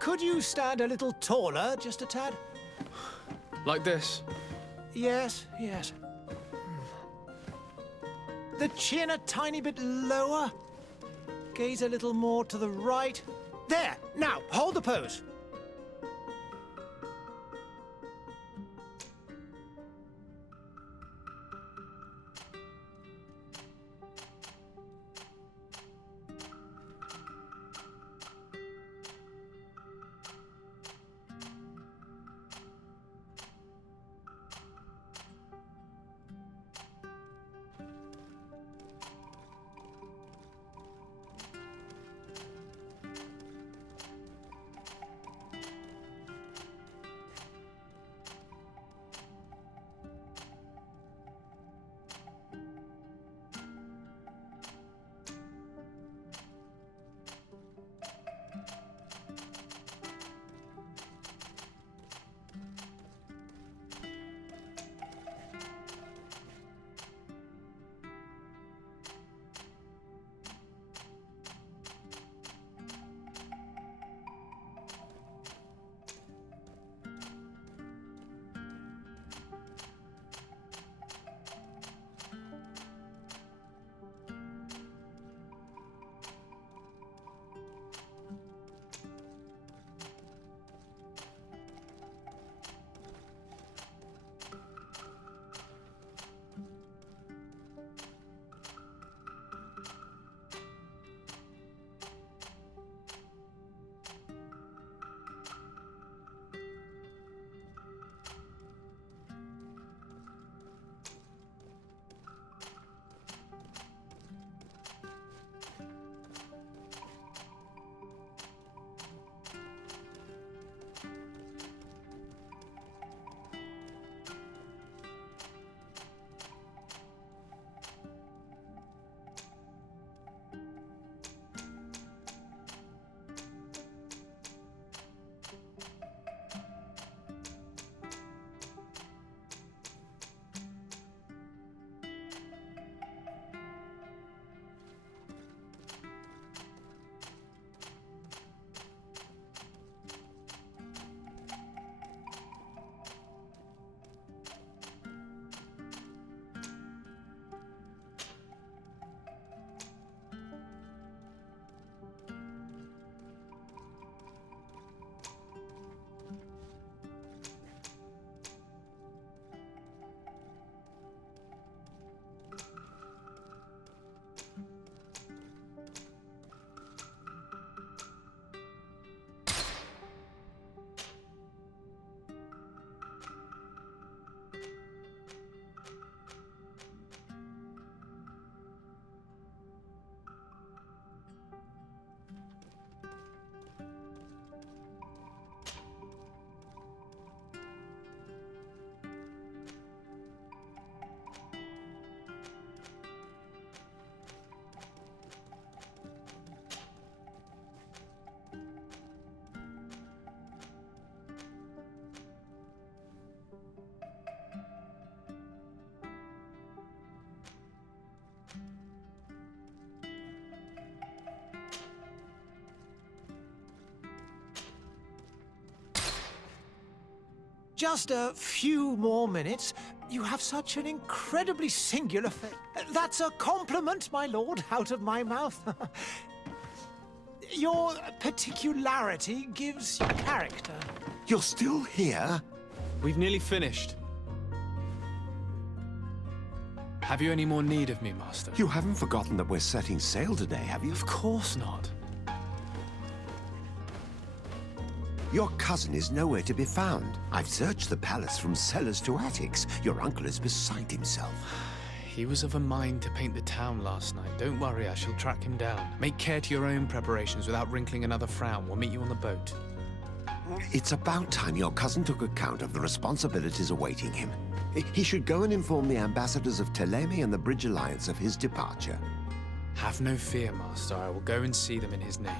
Could you stand a little taller, just a tad? Like this? Yes, yes. The chin a tiny bit lower. Gaze a little more to the right. There! Now, hold the pose. Just a few more minutes. You have such an incredibly singular face. That's a compliment, my lord, out of my mouth. Your particularity gives you character. You're still here? We've nearly finished. Have you any more need of me, Master? You haven't forgotten that we're setting sail today, have you? Of course not. Your cousin is nowhere to be found. I've searched the palace from cellars to attics. Your uncle is beside himself. He was of a mind to paint the town last night. Don't worry, I shall track him down. Make care to your own preparations without wrinkling another frown. We'll meet you on the boat. It's about time your cousin took account of the responsibilities awaiting him. He should go and inform the ambassadors of Telemi and the Bridge Alliance of his departure. Have no fear, Master. I will go and see them in his name.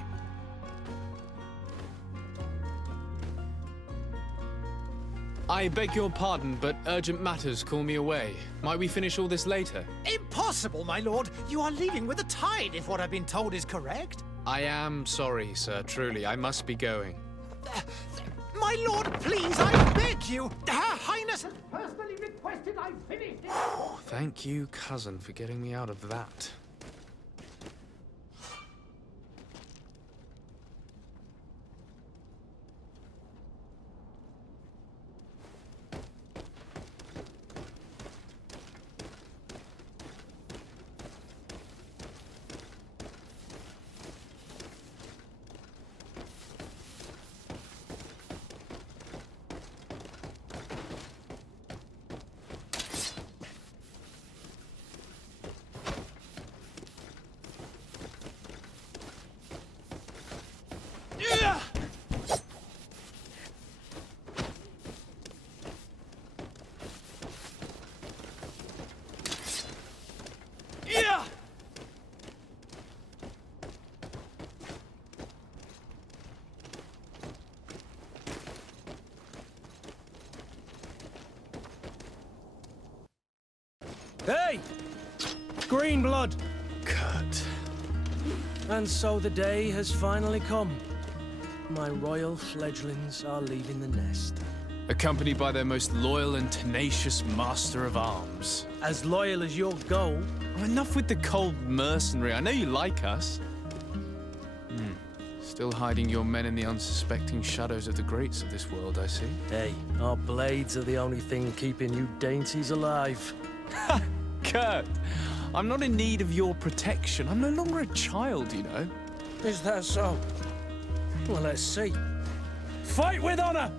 I beg your pardon, but urgent matters call me away. Might we finish all this later? Impossible, my lord! You are leaving with the tide, if what I've been told is correct. I am sorry, sir, truly. I must be going. My lord, please, I beg you. Her Highness has personally requested I finish it. Thank you, cousin, for getting me out of that. Hey! Green blood! Kurt. And so the day has finally come. My royal fledglings are leaving the nest. Accompanied by their most loyal and tenacious master of arms. As loyal as your goal. Oh, enough with the cold mercenary. I know you like us. Still hiding your men in the unsuspecting shadows of the greats of this world, I see. Hey, our blades are the only thing keeping you dainties alive. Ha! Kurt! I'm not in need of your protection. I'm no longer a child, you know. Is that so? Well, let's see. Fight with honor!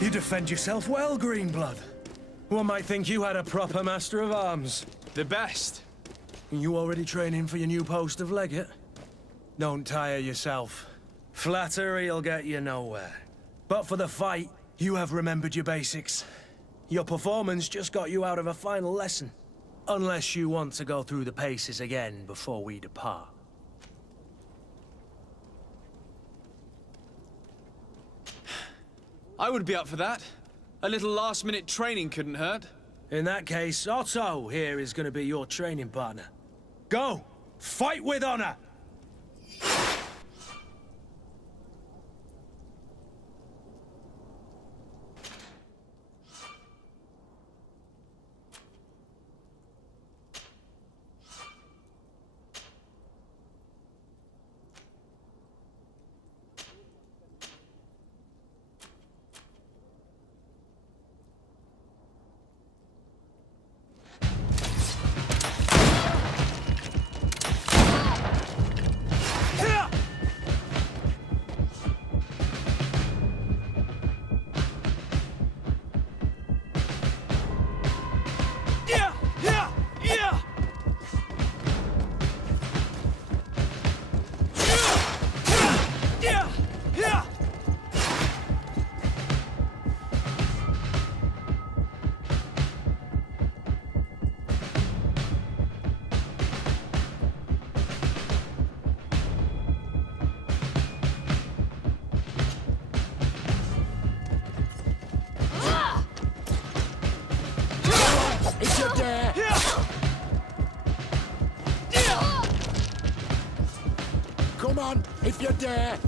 You defend yourself well, Greenblood. One might think you had a proper master of arms. The best. You already training for your new post of legate? Don't tire yourself. Flattery'll get you nowhere. But for the fight, you have remembered your basics. Your performance just got you out of a final lesson. Unless you want to go through the paces again before we depart. I would be up for that. A little last-minute training couldn't hurt. In that case, Otto here is going to be your training partner. Go! Fight with honor! Come on, if you dare!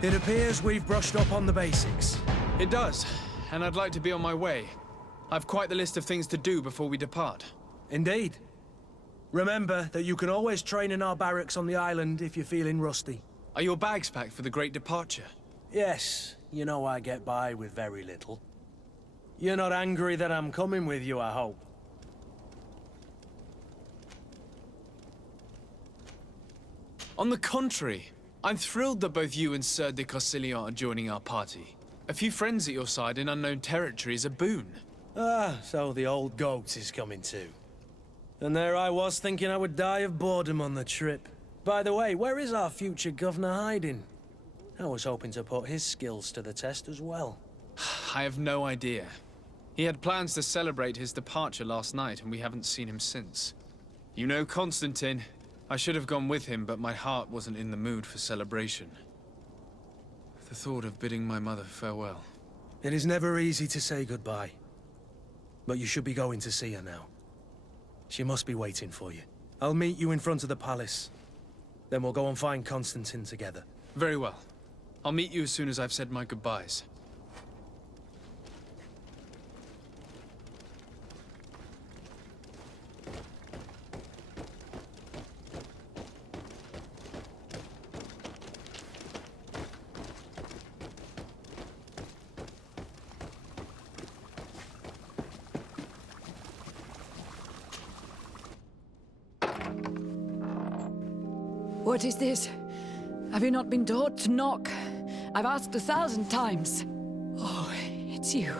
It appears we've brushed up on the basics. It does, and I'd like to be on my way. I've quite the list of things to do before we depart. Indeed. Remember that you can always train in our barracks on the island if you're feeling rusty. Are your bags packed for the great departure? Yes, you know I get by with very little. You're not angry that I'm coming with you, I hope. On the contrary, I'm thrilled that both you and Sir de Cossilion are joining our party. A few friends at your side in unknown territory is a boon. Ah, so the old goat is coming too. And there I was thinking I would die of boredom on the trip. By the way, where is our future governor hiding? I was hoping to put his skills to the test as well. I have no idea. He had plans to celebrate his departure last night, and we haven't seen him since. You know Constantine. I should have gone with him, but my heart wasn't in the mood for celebration. The thought of bidding my mother farewell. It is never easy to say goodbye. But you should be going to see her now. She must be waiting for you. I'll meet you in front of the palace. Then we'll go and find Constantine together. Very well. I'll meet you as soon as I've said my goodbyes. What is this? Have you not been taught to knock? I've asked 1,000 times. Oh, it's you,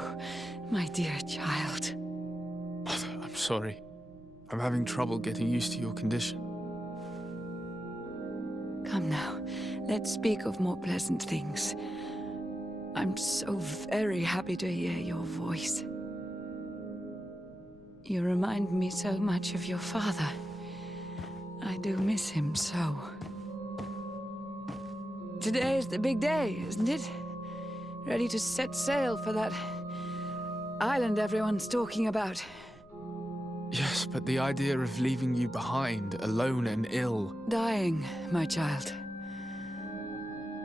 my dear child. Mother, I'm sorry. I'm having trouble getting used to your condition. Come now, let's speak of more pleasant things. I'm so very happy to hear your voice. You remind me so much of your father. I do miss him so. Today is the big day, isn't it? Ready to set sail for that island everyone's talking about. Yes, but the idea of leaving you behind, alone and ill... Dying, my child.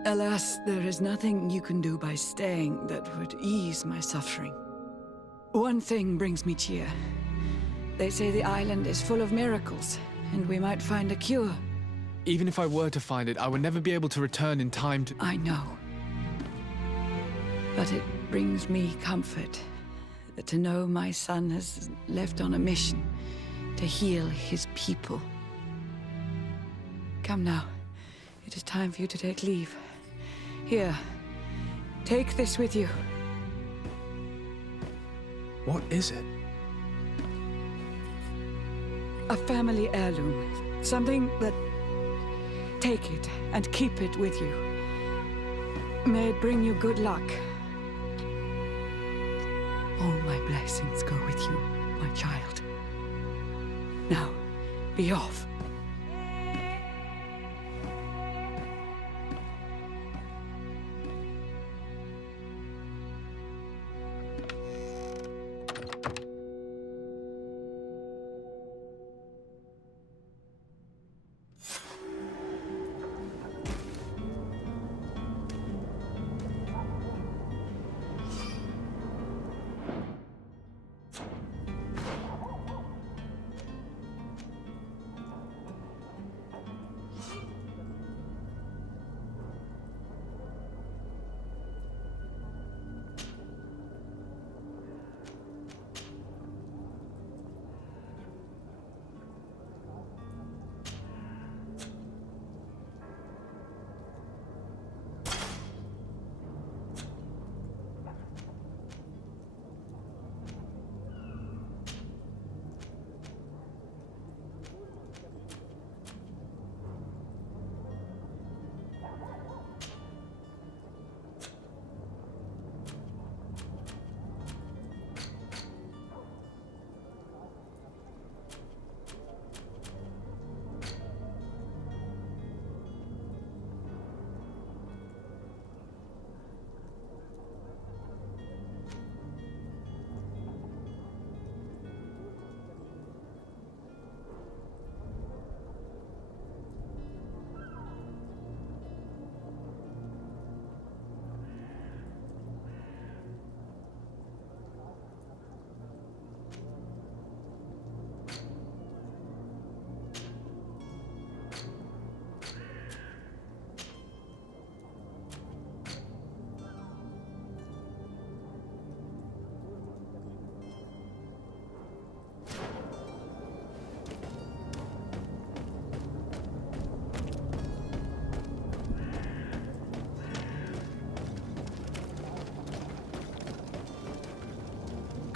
Alas, there is nothing you can do by staying that would ease my suffering. One thing brings me cheer. They say the island is full of miracles, and we might find a cure. Even if I were to find it, I would never be able to return in time to... I know. But it brings me comfort to know my son has left on a mission to heal his people. Come now. It is time for you to take leave. Here, take this with you. What is it? A family heirloom. Something that... Take it and keep it with you. May it bring you good luck. All my blessings go with you, my child. Now, be off.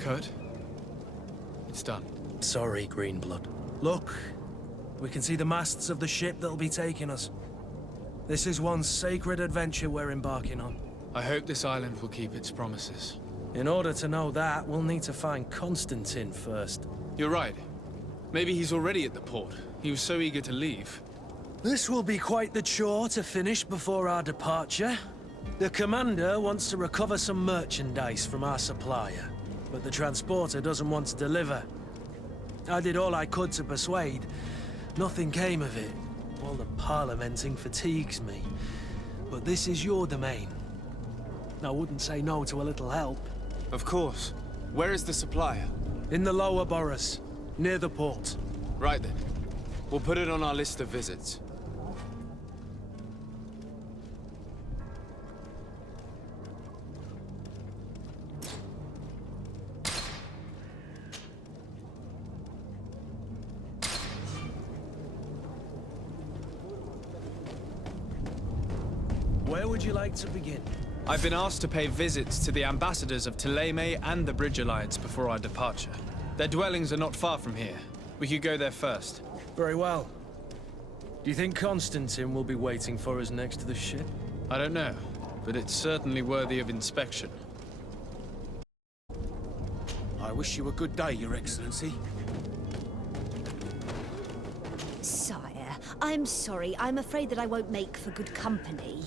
Kurt. It's done. Sorry, Greenblood. Look, we can see the masts of the ship that'll be taking us. This is one sacred adventure we're embarking on. I hope this island will keep its promises. In order to know that, we'll need to find Constantine first. You're right. Maybe he's already at the port. He was so eager to leave. This will be quite the chore to finish before our departure. The commander wants to recover some merchandise from our supplier, but the transporter doesn't want to deliver. I did all I could to persuade. Nothing came of it. All the parliamenting fatigues me. But this is your domain. I wouldn't say no to a little help. Of course. Where is the supplier? In the lower boroughs, near the port. Right then. We'll put it on our list of visits. Where would you like to begin? I've been asked to pay visits to the ambassadors of Thélème and the Bridge Alliance before our departure. Their dwellings are not far from here. We could go there first. Very well. Do you think Constantine will be waiting for us next to the ship? I don't know, but it's certainly worthy of inspection. I wish you a good day, Your Excellency. Sire, I'm sorry. I'm afraid that I won't make for good company.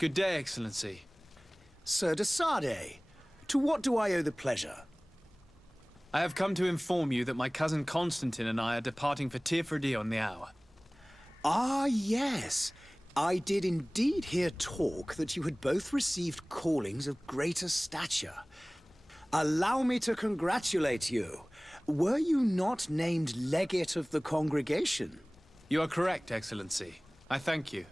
Good day, Excellency. Sir de Sardet, to what do I owe the pleasure? I have come to inform you that my cousin Constantine and I are departing for Tirfredi on the hour. Ah, yes. I did indeed hear talk that you had both received callings of greater stature. Allow me to congratulate you. Were you not named legate of the congregation? You are correct, Excellency. I thank you.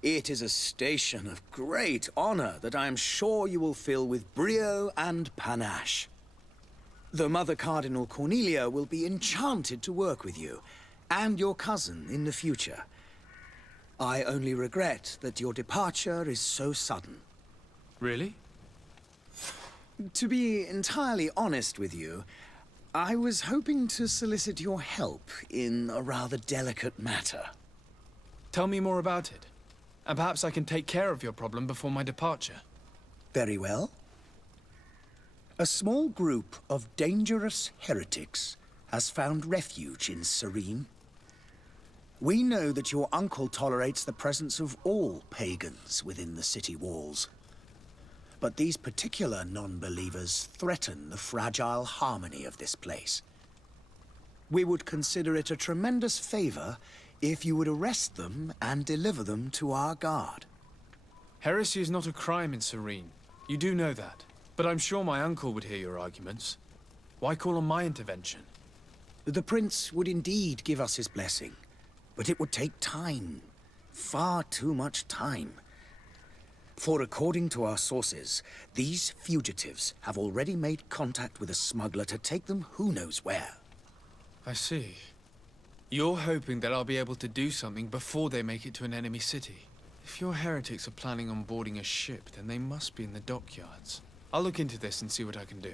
It is a station of great honor that I am sure you will fill with brio and panache. The Mother Cardinal Cornelia will be enchanted to work with you, and your cousin in the future. I only regret that your departure is so sudden. Really? To be entirely honest with you, I was hoping to solicit your help in a rather delicate matter. Tell me more about it, and perhaps I can take care of your problem before my departure. Very well. A small group of dangerous heretics has found refuge in Serene. We know that your uncle tolerates the presence of all pagans within the city walls. But these particular non-believers threaten the fragile harmony of this place. We would consider it a tremendous favor if you would arrest them and deliver them to our guard. Heresy is not a crime in Serene. You do know that. But I'm sure my uncle would hear your arguments. Why call on my intervention? The prince would indeed give us his blessing, but it would take time. Far too much time. For according to our sources, these fugitives have already made contact with a smuggler to take them who knows where. I see. You're hoping that I'll be able to do something before they make it to an enemy city. If your heretics are planning on boarding a ship, then they must be in the dockyards. I'll look into this and see what I can do.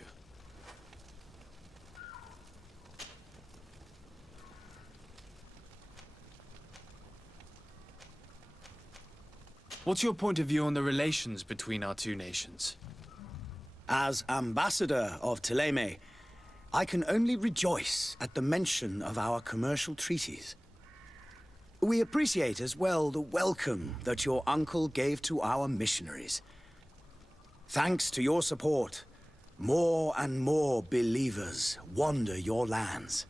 What's your point of view on the relations between our two nations? As ambassador of Thélème, I can only rejoice at the mention of our commercial treaties. We appreciate as well the welcome that your uncle gave to our missionaries. Thanks to your support, more and more believers wander your lands.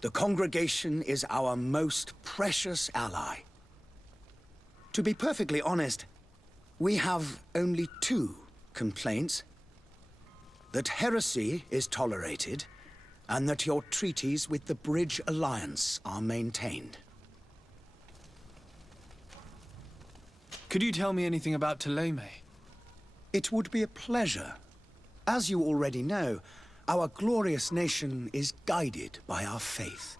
The congregation is our most precious ally. To be perfectly honest, we have only two complaints. That heresy is tolerated, and that your treaties with the Bridge Alliance are maintained. Could you tell me anything about Thélème? It would be a pleasure. As you already know, our glorious nation is guided by our faith.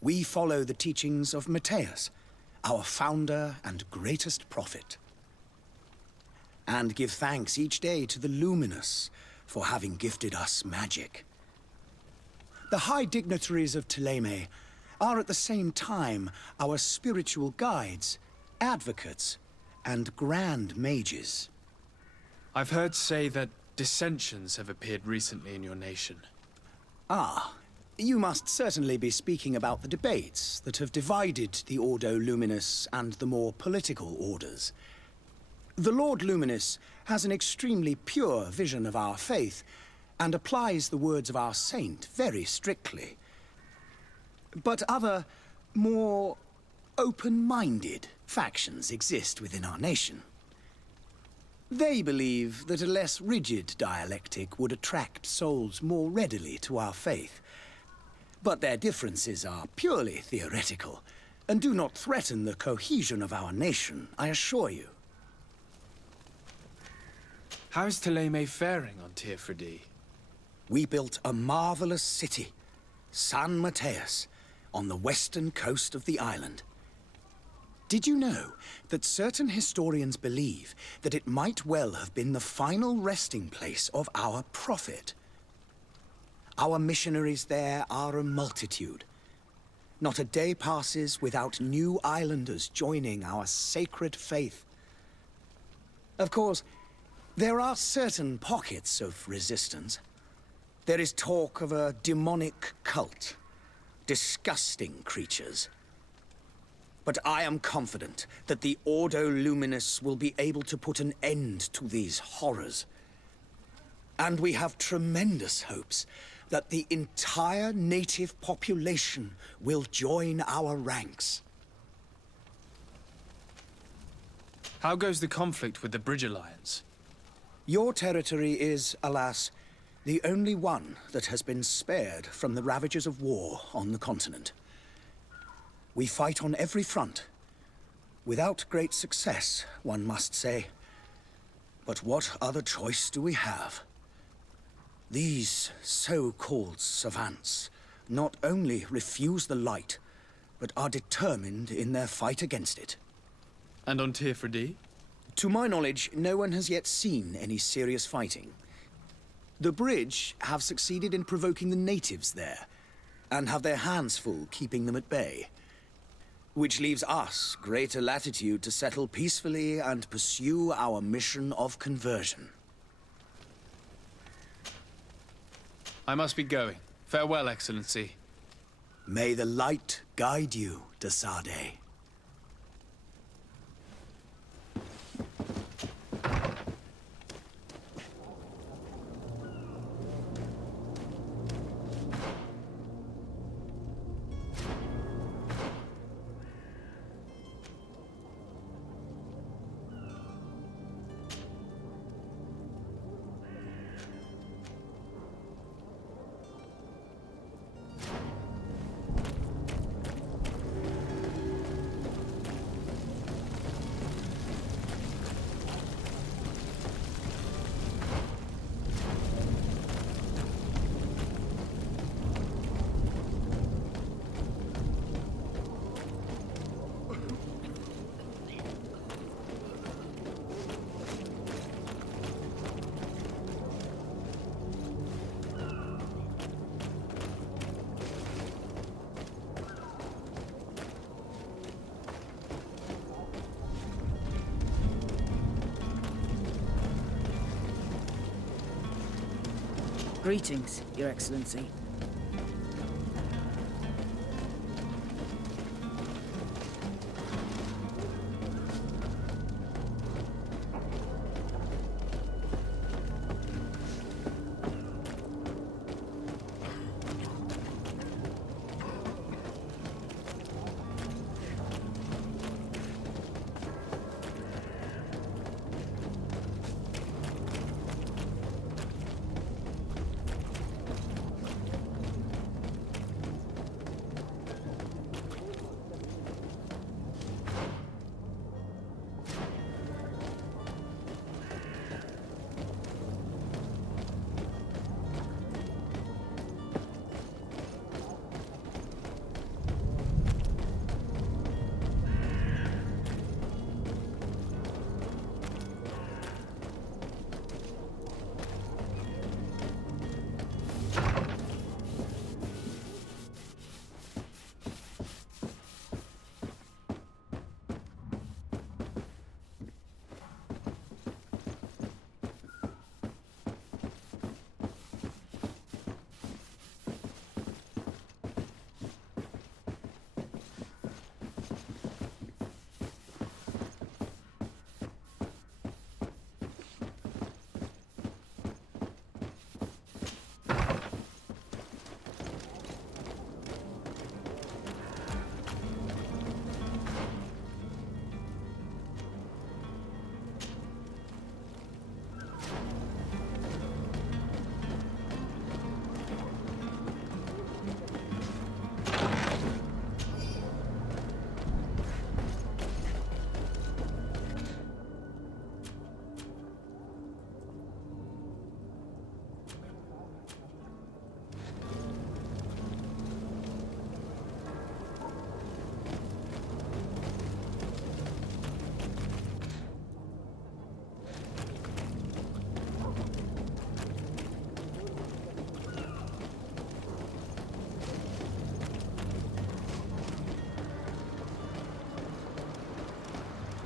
We follow the teachings of Matthias, our founder and greatest prophet. And give thanks each day to the Luminous for having gifted us magic. The high dignitaries of Thélème are at the same time our spiritual guides, advocates, and grand mages. I've heard say that dissensions have appeared recently in your nation. Ah, you must certainly be speaking about the debates that have divided the Ordo Luminous and the more political orders. The Lord Luminous has an extremely pure vision of our faith and applies the words of our saint very strictly. But other, more open-minded factions exist within our nation. They believe that a less rigid dialectic would attract souls more readily to our faith. But their differences are purely theoretical, and do not threaten the cohesion of our nation, I assure you. How is Thélème faring on Tirfredi? We built a marvelous city, San Matthias, on the western coast of the island. Did you know that certain historians believe that it might well have been the final resting place of our prophet? Our missionaries there are a multitude. Not a day passes without new islanders joining our sacred faith. Of course, there are certain pockets of resistance. There is talk of a demonic cult. Disgusting creatures. But I am confident that the Ordo Luminous will be able to put an end to these horrors. And we have tremendous hopes that the entire native population will join our ranks. How goes the conflict with the Bridge Alliance? Your territory is, alas, the only one that has been spared from the ravages of war on the continent. We fight on every front. Without great success, one must say. But what other choice do we have? These so-called savants not only refuse the light, but are determined in their fight against it. And on Tirfredi? To my knowledge, no one has yet seen any serious fighting. The Bridge have succeeded in provoking the natives there, and have their hands full keeping them at bay. Which leaves us greater latitude to settle peacefully and pursue our mission of conversion. I must be going. Farewell, Excellency. May the light guide you, de Sade. Greetings, Your Excellency.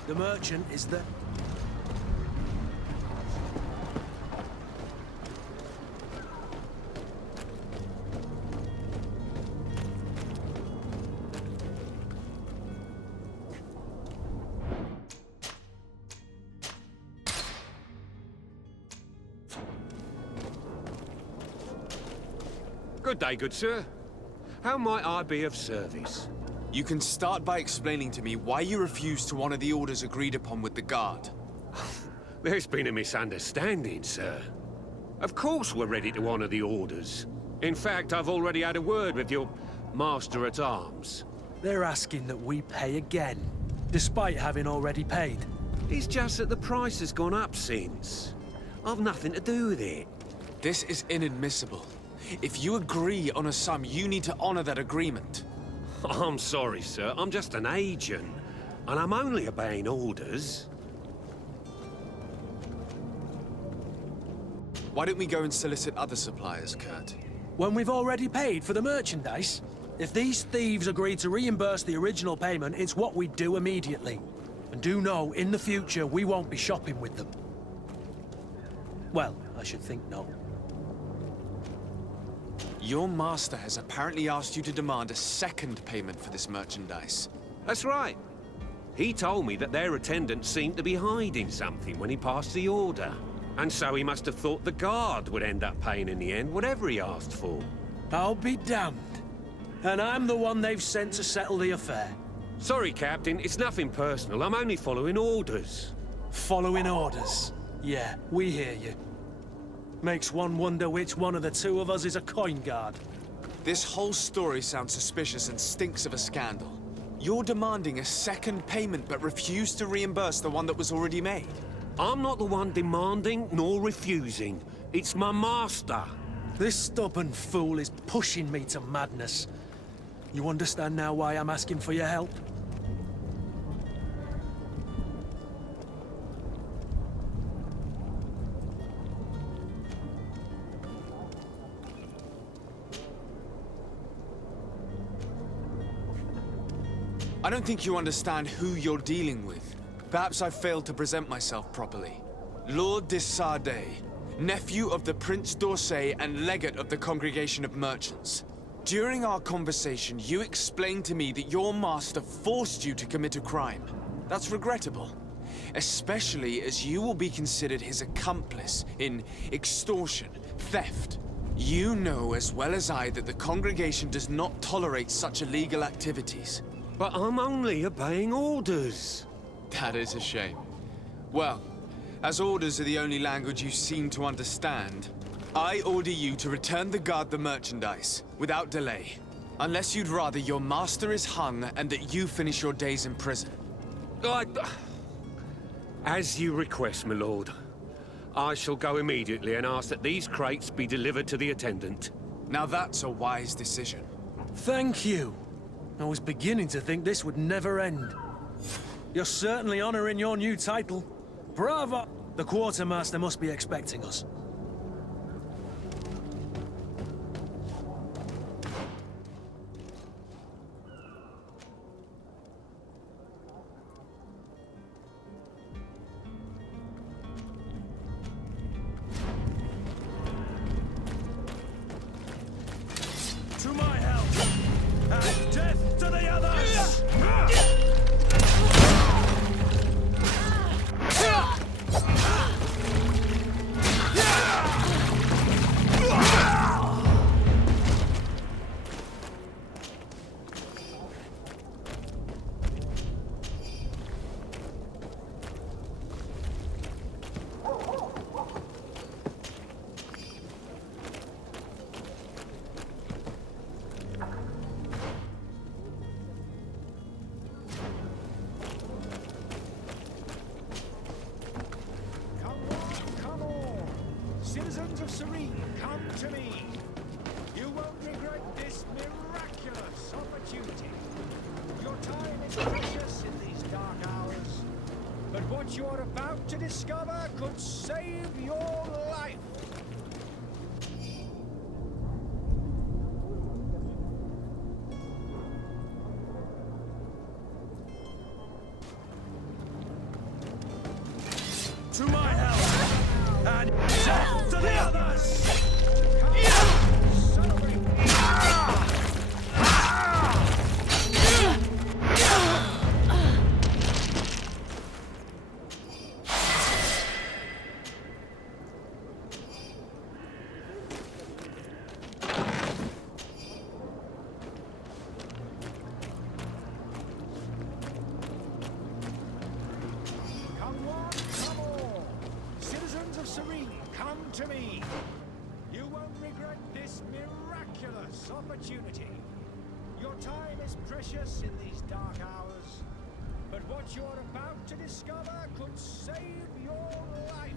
The merchant is there. Good day, good sir. How might I be of service? You can start by explaining to me why you refused to honor the orders agreed upon with the guard. There's been a misunderstanding, sir. Of course we're ready to honor the orders. In fact, I've already had a word with your master-at-arms. They're asking that we pay again, despite having already paid. It's just that the price has gone up since. I've nothing to do with it. This is inadmissible. If you agree on a sum, you need to honor that agreement. I'm sorry, sir. I'm just an agent. And I'm only obeying orders. Why don't we go and solicit other suppliers, Kurt? When we've already paid for the merchandise? If these thieves agree to reimburse the original payment, it's what we do immediately. And do know, in the future, we won't be shopping with them. Well, I should think no. Your master has apparently asked you to demand a second payment for this merchandise. That's right. He told me that their attendant seemed to be hiding something when he passed the order. And so he must have thought the guard would end up paying in the end, whatever he asked for. I'll be damned. And I'm the one they've sent to settle the affair. Sorry, Captain, it's nothing personal. I'm only following orders. Following orders? Yeah, we hear you. Makes one wonder which one of the two of us is a coin guard. This whole story sounds suspicious and stinks of a scandal. You're demanding a second payment but refuse to reimburse the one that was already made. I'm not the one demanding nor refusing. It's my master. This stubborn fool is pushing me to madness. You understand now why I'm asking for your help? I don't think you understand who you're dealing with. Perhaps I failed to present myself properly. Lord de Sardet, nephew of the Prince d'Orsay and legate of the Congregation of Merchants. During our conversation, you explained to me that your master forced you to commit a crime. That's regrettable, especially as you will be considered his accomplice in extortion, theft. You know as well as I that the Congregation does not tolerate such illegal activities. But I'm only obeying orders. That is a shame. Well, as orders are the only language you seem to understand, I order you to return the guard the merchandise, without delay. Unless you'd rather your master is hung and that you finish your days in prison. As you request, my lord. I shall go immediately and ask that these crates be delivered to the attendant. Now that's a wise decision. Thank you. I was beginning to think this would never end. You're certainly honoring your new title. Bravo! The quartermaster must be expecting us. To my help! And death to the others! Citizens of Serene, come to me. You won't regret this miraculous opportunity. Your time is precious in these dark hours, but what you are about to discover could save your life. To my help! And death to the others! to me! You won't regret this miraculous opportunity. Your time is precious in these dark hours, but what you're about to discover could save your life.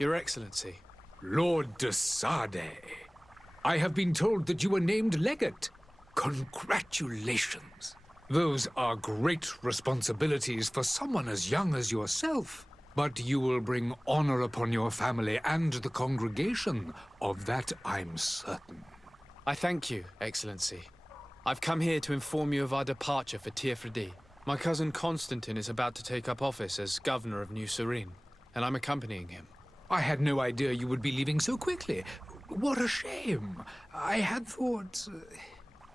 Your Excellency. Lord de Sade, I have been told that you were named legate. Congratulations. Those are great responsibilities for someone as young as yourself. But you will bring honor upon your family and the congregation. Of that, I'm certain. I thank you, Excellency. I've come here to inform you of our departure for Tiefredi. My cousin Constantine is about to take up office as governor of New Serene, and I'm accompanying him. I had no idea you would be leaving so quickly. What a shame. I had thought...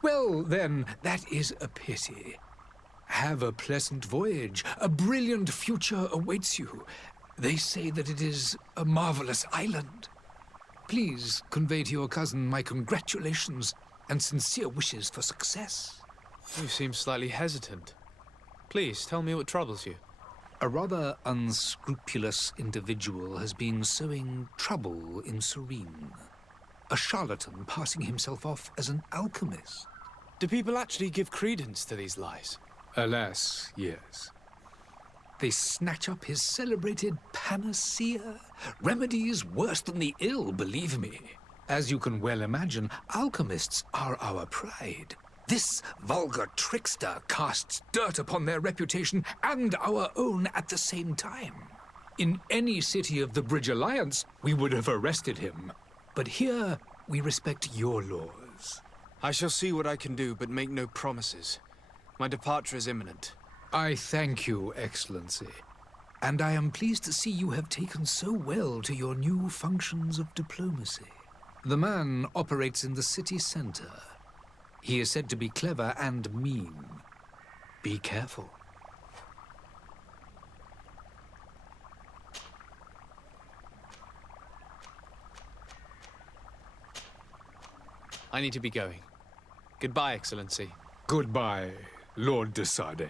Well, then, that is a pity. Have a pleasant voyage. A brilliant future awaits you. They say that it is a marvelous island. Please convey to your cousin my congratulations and sincere wishes for success. You seem slightly hesitant. Please, tell me what troubles you. A rather unscrupulous individual has been sowing trouble in Serene. A charlatan passing himself off as an alchemist. Do people actually give credence to these lies? Alas, yes. They snatch up his celebrated panacea. Remedies worse than the ill, believe me. As you can well imagine, alchemists are our pride. This vulgar trickster casts dirt upon their reputation and our own at the same time. In any city of the Bridge Alliance, we would have arrested him. But here, we respect your laws. I shall see what I can do, but make no promises. My departure is imminent. I thank you, Excellency. And I am pleased to see you have taken so well to your new functions of diplomacy. The man operates in the city center. He is said to be clever and mean. Be careful. I need to be going. Goodbye, Excellency. Goodbye, Lord de Sade.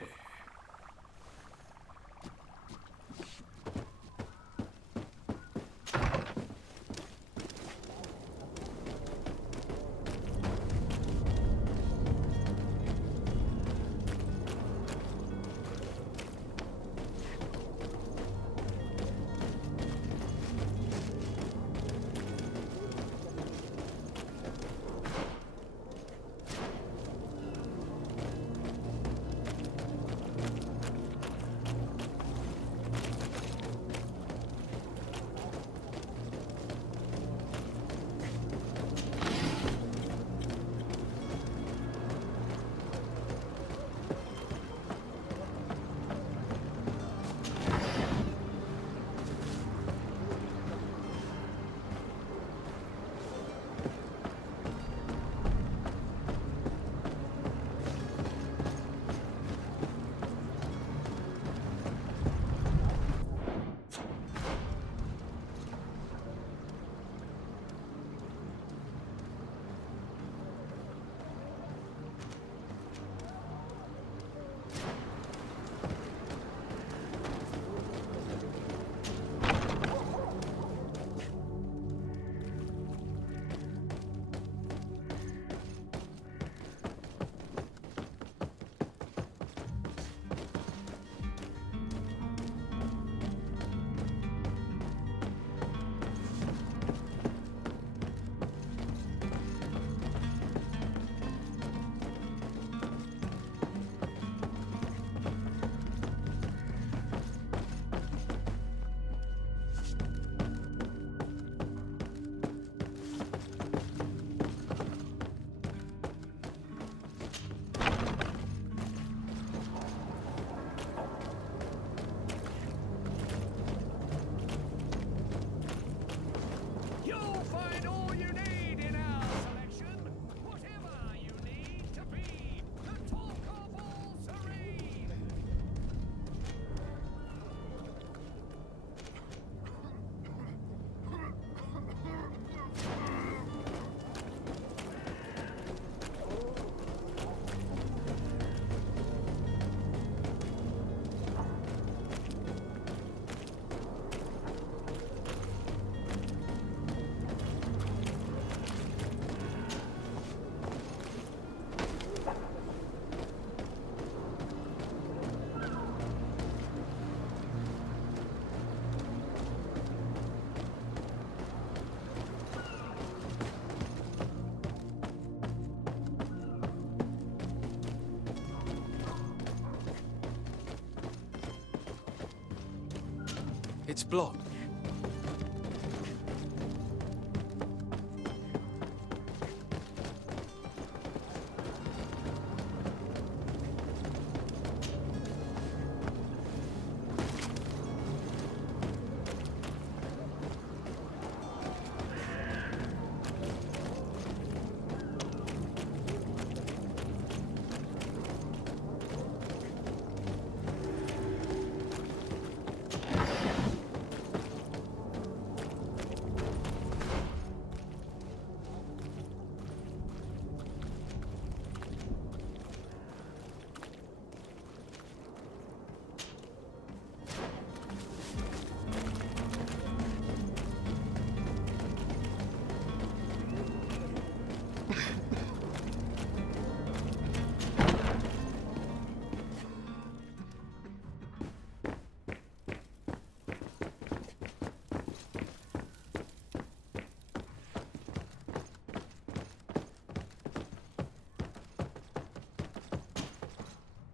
It's blocked.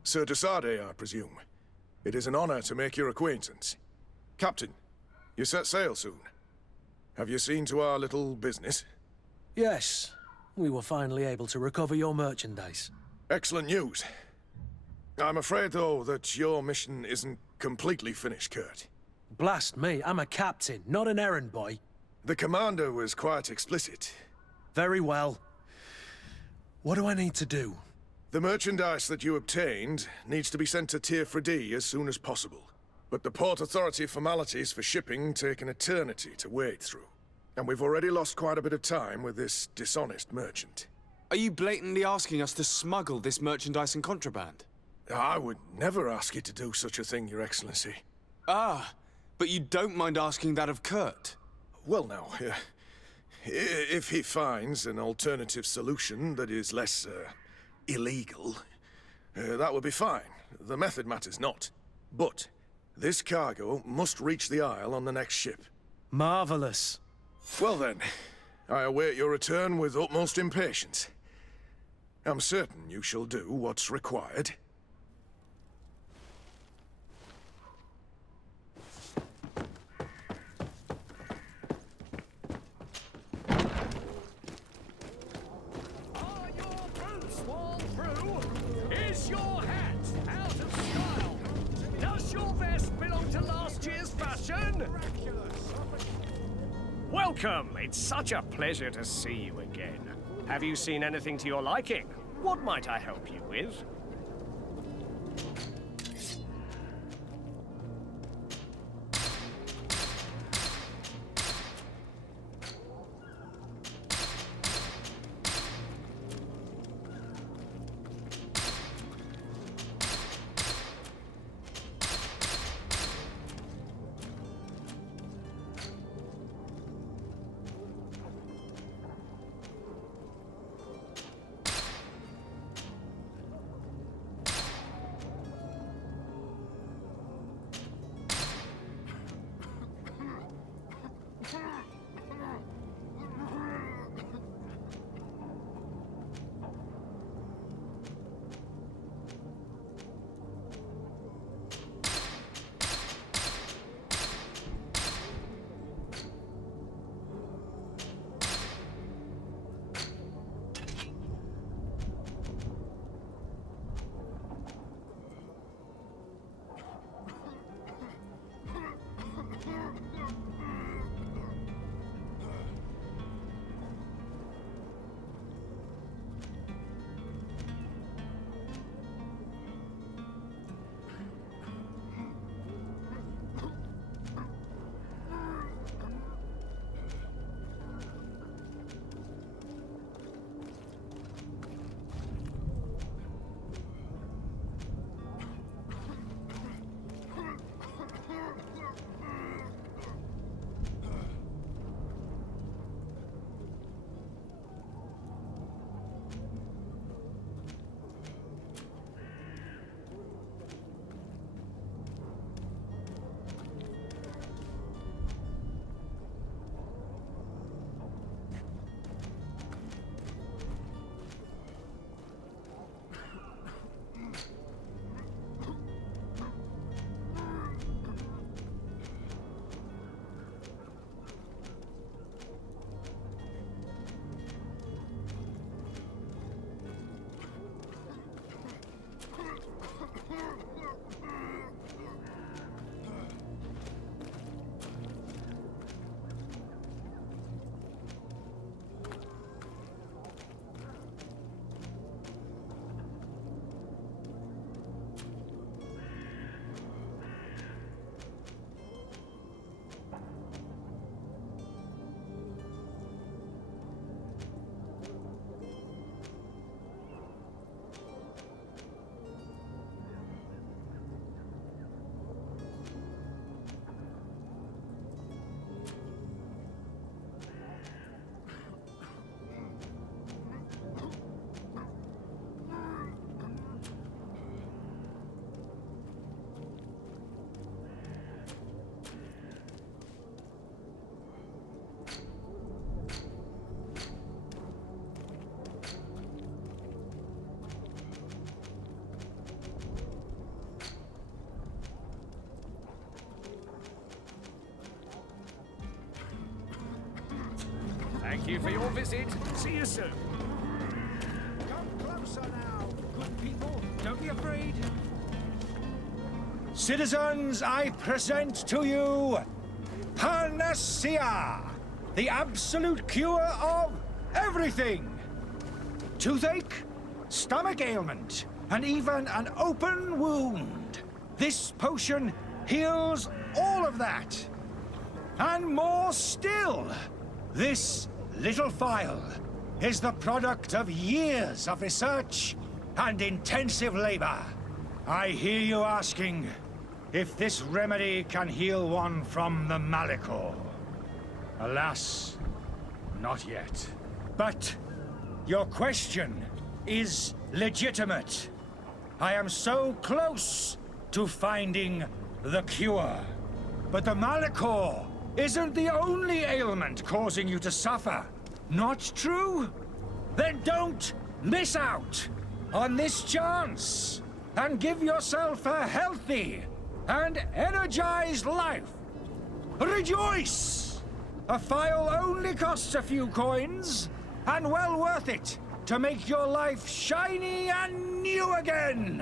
Sir Desade, I presume. It is an honor to make your acquaintance. Captain, you set sail soon. Have you seen to our little business? Yes. We were finally able to recover your merchandise. Excellent news. I'm afraid, though, that your mission isn't completely finished, Kurt. Blast me, I'm a captain, not an errand boy. The commander was quite explicit. Very well. What do I need to do? The merchandise that you obtained needs to be sent to Tier 4D as soon as possible. But the Port Authority formalities for shipping take an eternity to wade through. And we've already lost quite a bit of time with this dishonest merchant. Are you blatantly asking us to smuggle this merchandise and contraband? I would never ask you to do such a thing, Your Excellency. Ah, but you don't mind asking that of Kurt? Well, now, if he finds an alternative solution that is less, illegal, that would be fine. The method matters not. But this cargo must reach the Isle on the next ship. Marvelous. Well then, I await your return with utmost impatience. I'm certain you shall do what's required. Are your boots worn through? Is your hat out of style? Does your vest belong to last year's fashion? Welcome! It's such a pleasure to see you again. Have you seen anything to your liking? What might I help you with? Thank you for your visit. See you soon. Come closer now, good people. Don't be afraid. Citizens, I present to you Panacea, the absolute cure of everything. Toothache, stomach ailment, and even an open wound. This potion heals all of that. And more still. This little phial is the product of years of research and intensive labor. I hear you asking if this remedy can heal one from the Malachor. Alas, not yet. But your question is legitimate. I am so close to finding the cure. But the Malachor isn't the only ailment causing you to suffer. Not true? Then don't miss out on this chance and give yourself a healthy and energized life. Rejoice! A phial only costs a few coins, and well worth it to make your life shiny and new again.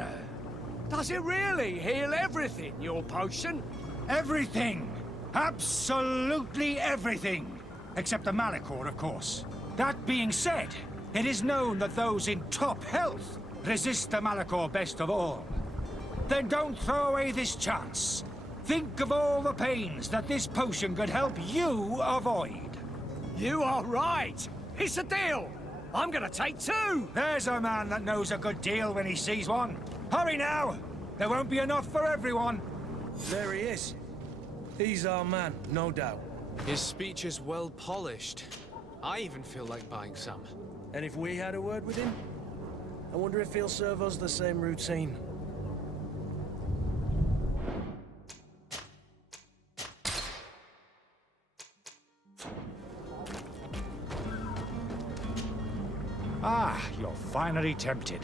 Does it really heal everything, your potion? Everything! Absolutely everything! Except the Malachor, of course. That being said, it is known that those in top health resist the Malachor best of all. Then don't throw away this chance. Think of all the pains that this potion could help you avoid. You are right. It's a deal. I'm gonna take two. There's a man that knows a good deal when he sees one. Hurry now. There won't be enough for everyone. There he is. He's our man, no doubt. His speech is well polished. I even feel like buying some. And if we had a word with him, I wonder if he'll serve us the same routine. Ah, you're finally tempted.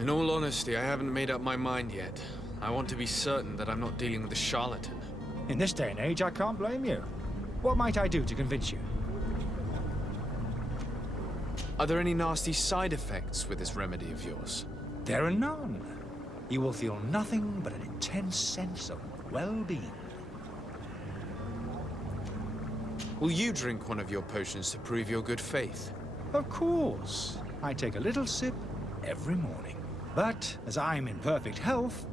In all honesty, I haven't made up my mind yet. I want to be certain that I'm not dealing with a charlatan. In this day and age, I can't blame you. What might I do to convince you? Are there any nasty side effects with this remedy of yours? There are none. You will feel nothing but an intense sense of well-being. Will you drink one of your potions to prove your good faith? Of course. I take a little sip every morning. But as I'm in perfect health,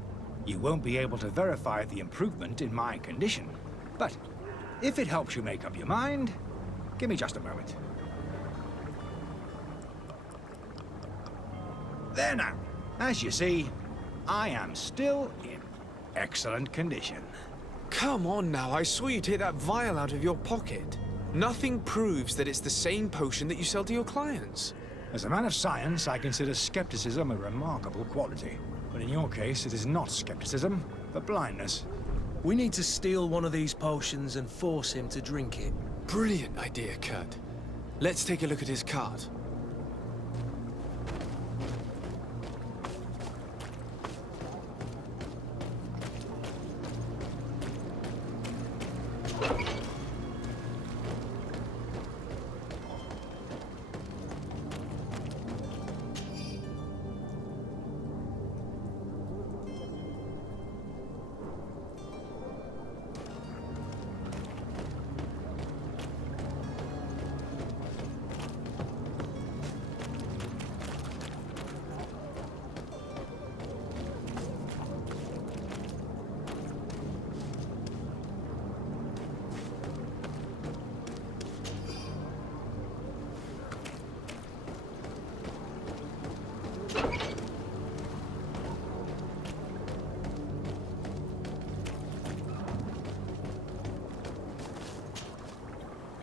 you won't be able to verify the improvement in my condition. But if it helps you make up your mind, give me just a moment. There now. As you see, I am still in excellent condition. Come on now, I saw you take that vial out of your pocket. Nothing proves that it's the same potion that you sell to your clients. As a man of science, I consider skepticism a remarkable quality. But in your case, it is not skepticism, but blindness. We need to steal one of these potions and force him to drink it. Brilliant idea, Kurt. Let's take a look at his card.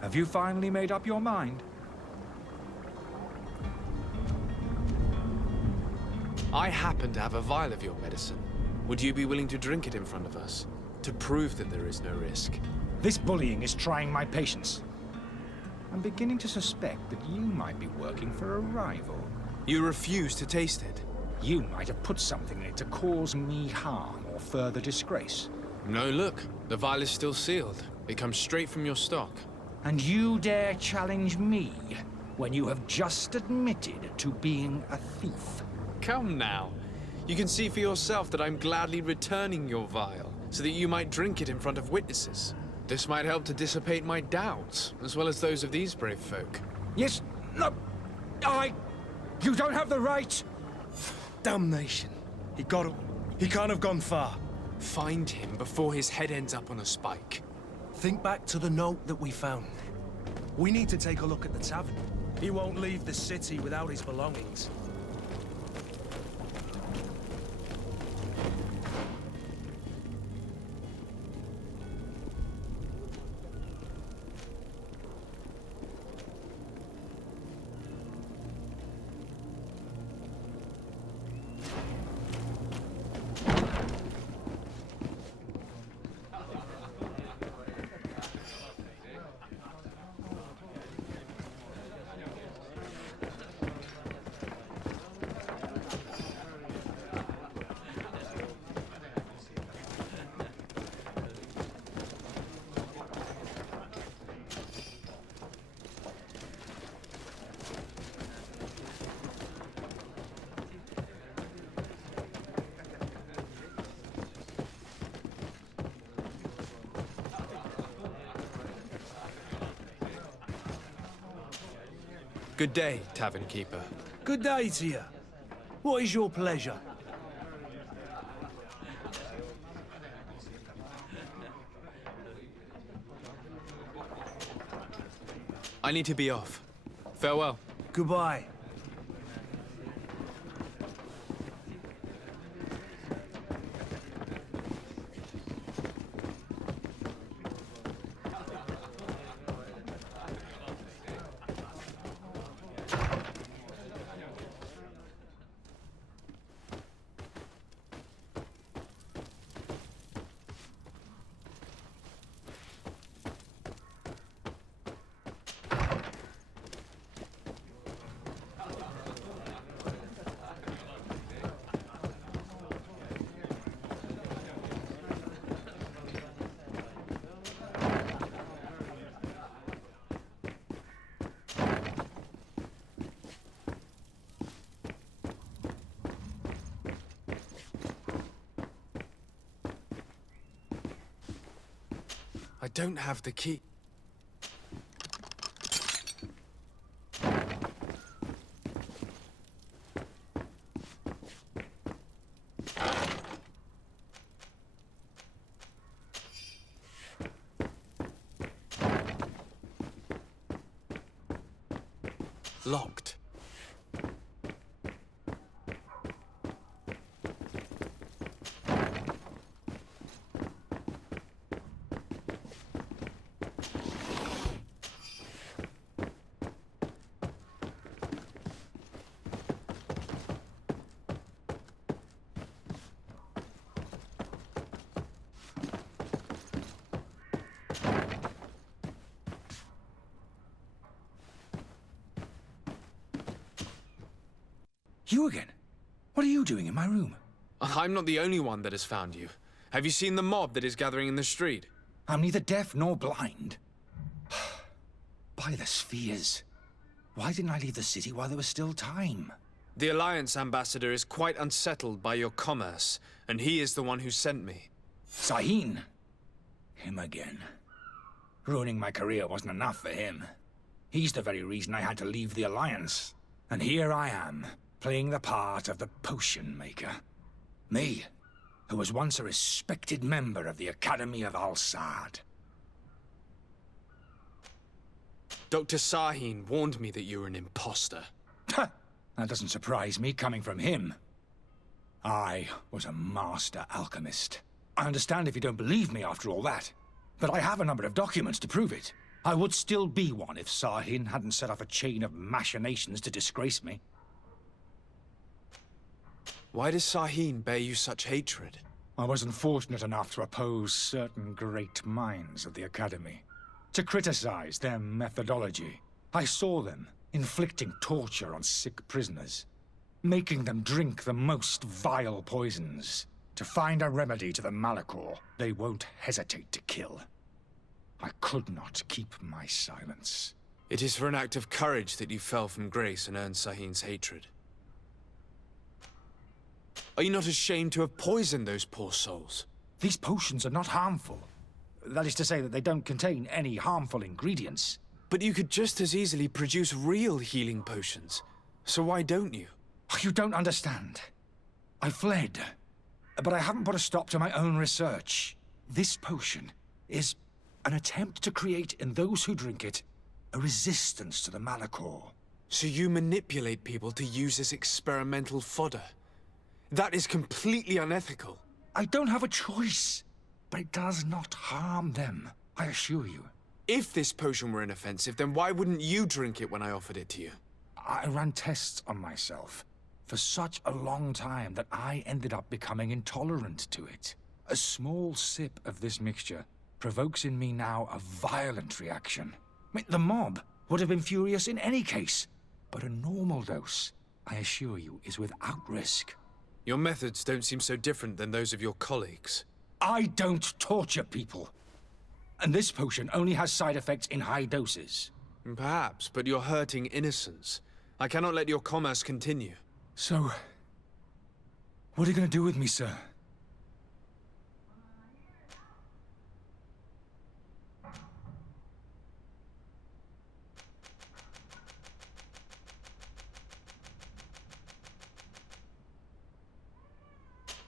Have you finally made up your mind? I happen to have a vial of your medicine. Would you be willing to drink it in front of us? To prove that there is no risk? This bullying is trying my patience. I'm beginning to suspect that you might be working for a rival. You refuse to taste it? You might have put something in it to cause me harm or further disgrace. No, look. The vial is still sealed. It comes straight from your stock. And you dare challenge me when you have just admitted to being a thief? Come now. You can see for yourself that I'm gladly returning your vial, so that you might drink it in front of witnesses. This might help to dissipate my doubts, as well as those of these brave folk. Yes, no, you don't have the right. Damnation. He got him. He can't have gone far. Find him before his head ends up on a spike. Think back to the note that we found. We need to take a look at the tavern. He won't leave the city without his belongings. Good day, tavern keeper. Good day to you. What is your pleasure? I need to be off. Farewell. Goodbye. I don't have the key. Locked. You again? What are you doing in my room? I'm not the only one that has found you. Have you seen the mob that is gathering in the street? I'm neither deaf nor blind. By the spheres. Why didn't I leave the city while there was still time? The Alliance ambassador is quite unsettled by your commerce, and he is the one who sent me. Sahin. Him again. Ruining my career wasn't enough for him. He's the very reason I had to leave the Alliance. And here I am, playing the part of the potion maker. Me, who was once a respected member of the Academy of Al-Sad. Dr. Sahin warned me that you were an imposter. That doesn't surprise me, coming from him. I was a master alchemist. I understand if you don't believe me after all that, but I have a number of documents to prove it. I would still be one if Sahin hadn't set off a chain of machinations to disgrace me. Why does Sahin bear you such hatred? I wasn't fortunate enough to oppose certain great minds of the Academy, to criticize their methodology. I saw them inflicting torture on sick prisoners, making them drink the most vile poisons. To find a remedy to the Malachor, they won't hesitate to kill. I could not keep my silence. It is for an act of courage that you fell from grace and earned Sahin's hatred. Are you not ashamed to have poisoned those poor souls? These potions are not harmful. That is to say that they don't contain any harmful ingredients. But you could just as easily produce real healing potions. So why don't you? You don't understand. I fled. But I haven't put a stop to my own research. This potion is an attempt to create in those who drink it a resistance to the Malachor. So you manipulate people to use as experimental fodder? That is completely unethical. I don't have a choice, but it does not harm them, I assure you. If this potion were inoffensive, then why wouldn't you drink it when I offered it to you? I ran tests on myself for such a long time that I ended up becoming intolerant to it. A small sip of this mixture provokes in me now a violent reaction. The mob would have been furious in any case, but a normal dose, I assure you, is without risk. Your methods don't seem so different than those of your colleagues. I don't torture people. And this potion only has side effects in high doses. Perhaps, but you're hurting innocents. I cannot let your commerce continue. So, what are you going to do with me, sir?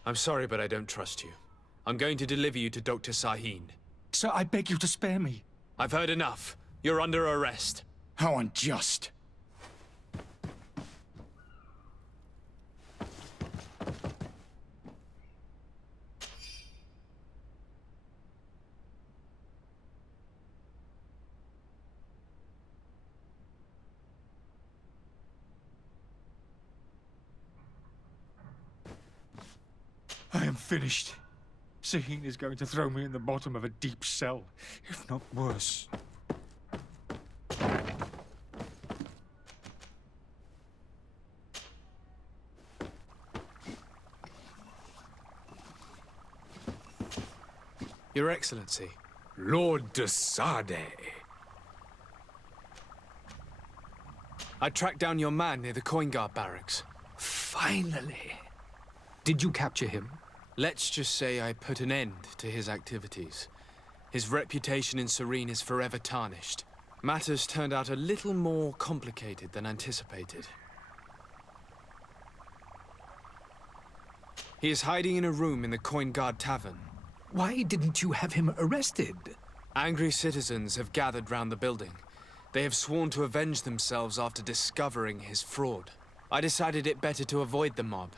I'm sorry, but I don't trust you. I'm going to deliver you to Dr. Sahin. Sir, I beg you to spare me. I've heard enough. You're under arrest. How unjust. I am finished. Sahin is going to throw me in the bottom of a deep cell, if not worse. Your Excellency. Lord de Sade. I tracked down your man near the Coin Guard barracks. Finally. Did you capture him? Let's just say I put an end to his activities. His reputation in Serene is forever tarnished. Matters turned out a little more complicated than anticipated. He is hiding in a room in the Coin Guard Tavern. Why didn't you have him arrested? Angry citizens have gathered round the building. They have sworn to avenge themselves after discovering his fraud. I decided it better to avoid the mob.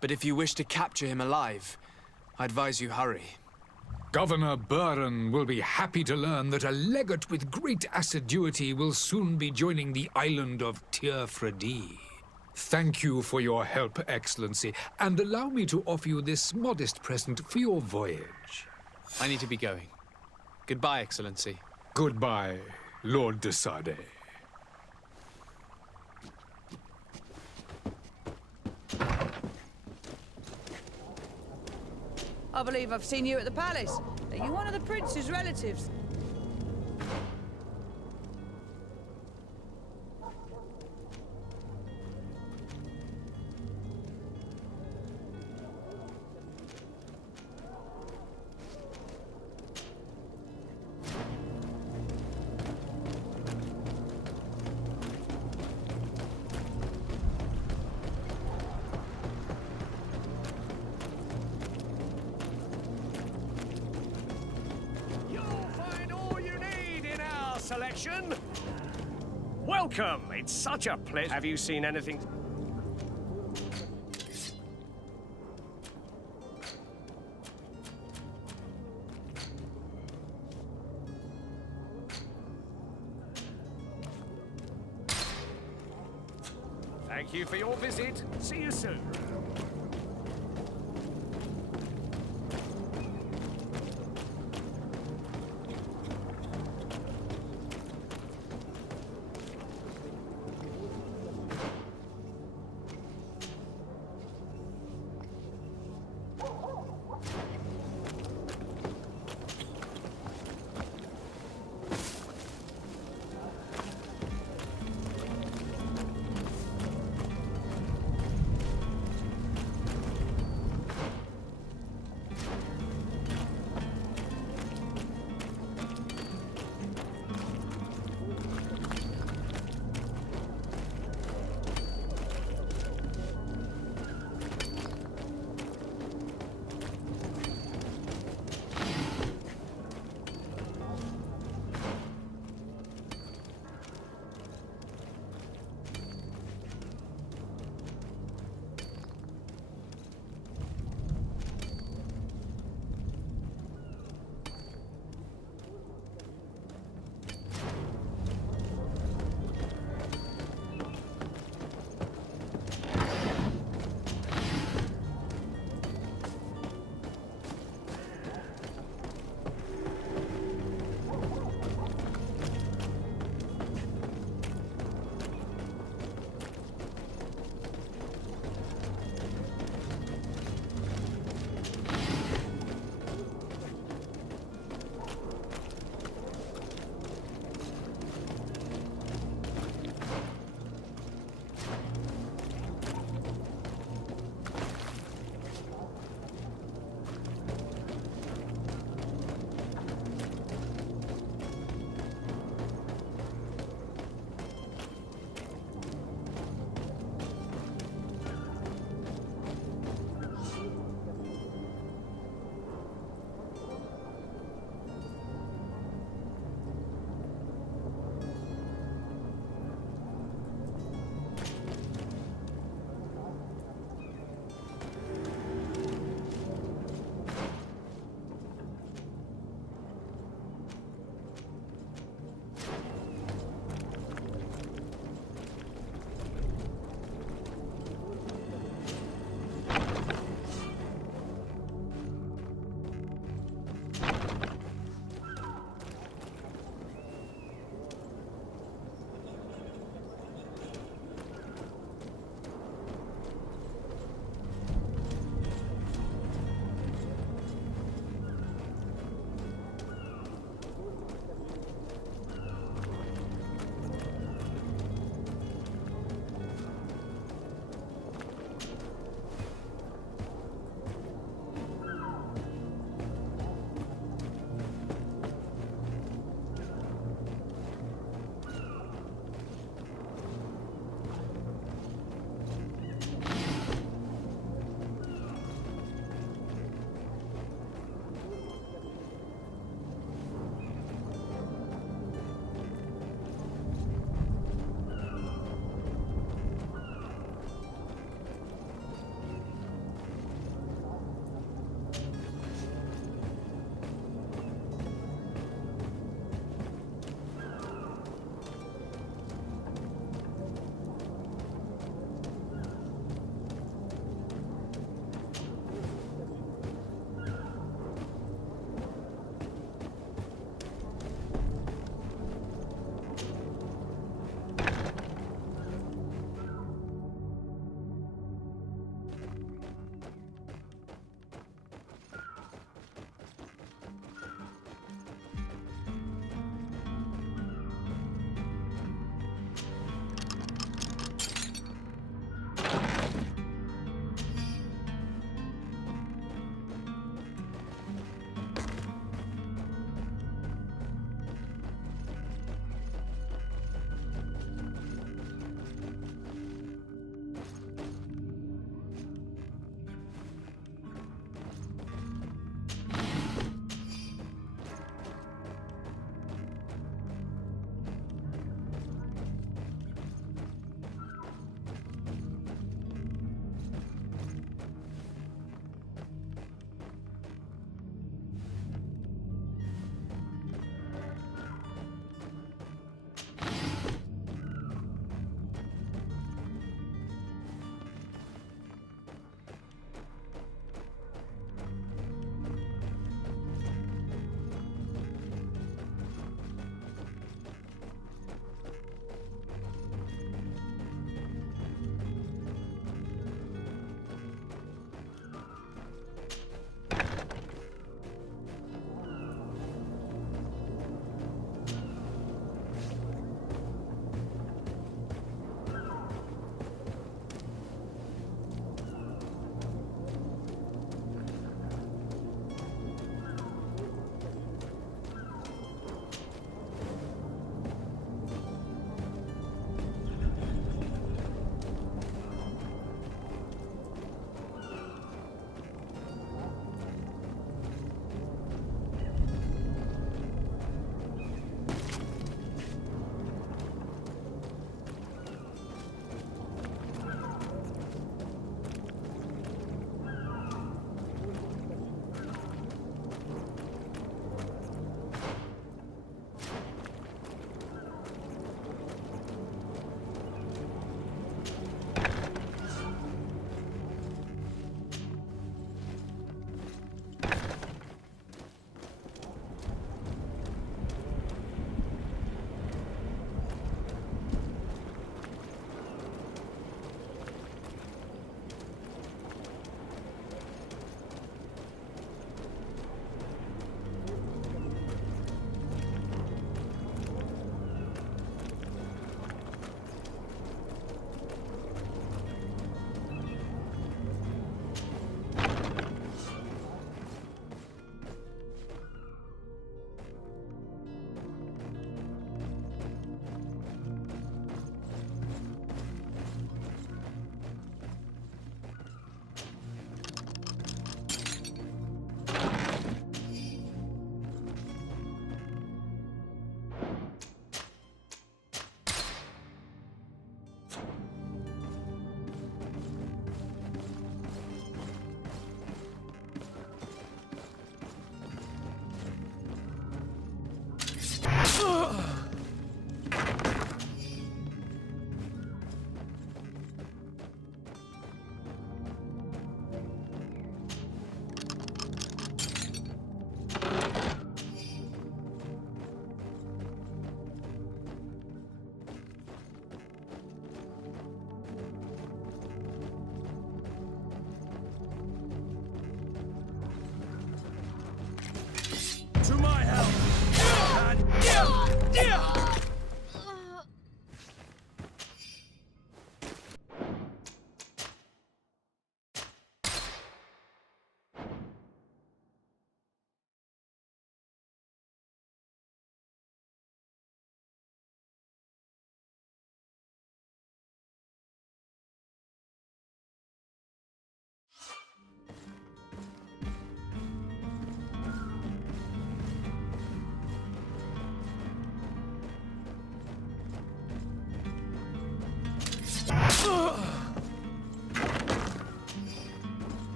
But if you wish to capture him alive, I advise you hurry. Governor Buren will be happy to learn that a legate with great assiduity will soon be joining the island of Tir-Fredi. Thank you for your help, Excellency, and allow me to offer you this modest present for your voyage. I need to be going. Goodbye, Excellency. Goodbye, Lord de Sade. I believe I've seen you at the palace. Are you one of the prince's relatives? Selection. Welcome. It's such a pleasure. Have you seen anything? Thank you for your visit. See you soon.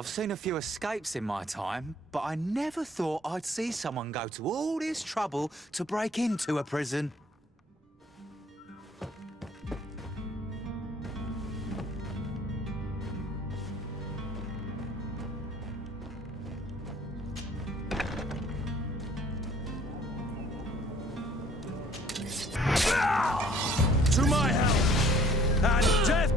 I've seen a few escapes in my time, but I never thought I'd see someone go to all this trouble to break into a prison. To my help! And death!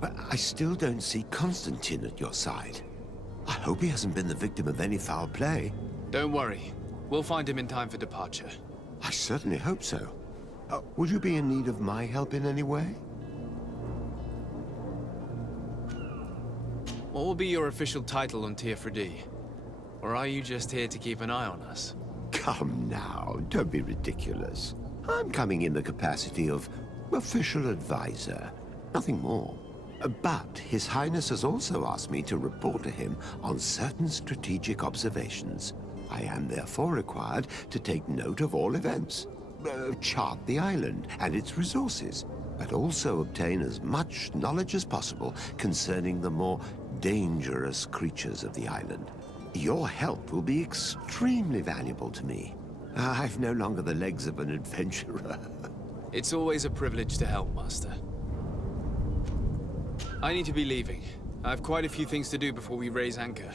But I still don't see Constantine at your side. I hope he hasn't been the victim of any foul play. Don't worry. We'll find him in time for departure. I certainly hope so. Would you be in need of my help in any way? What will be your official title on Teofredi? Or are you just here to keep an eye on us? Come now, don't be ridiculous. I'm coming in the capacity of official advisor, nothing more. But His Highness has also asked me to report to him on certain strategic observations. I am therefore required to take note of all events, chart the island and its resources, but also obtain as much knowledge as possible concerning the more dangerous creatures of the island. Your help will be extremely valuable to me. I've no longer the legs of an adventurer. It's always a privilege to help, Master. I need to be leaving. I have quite a few things to do before we raise anchor.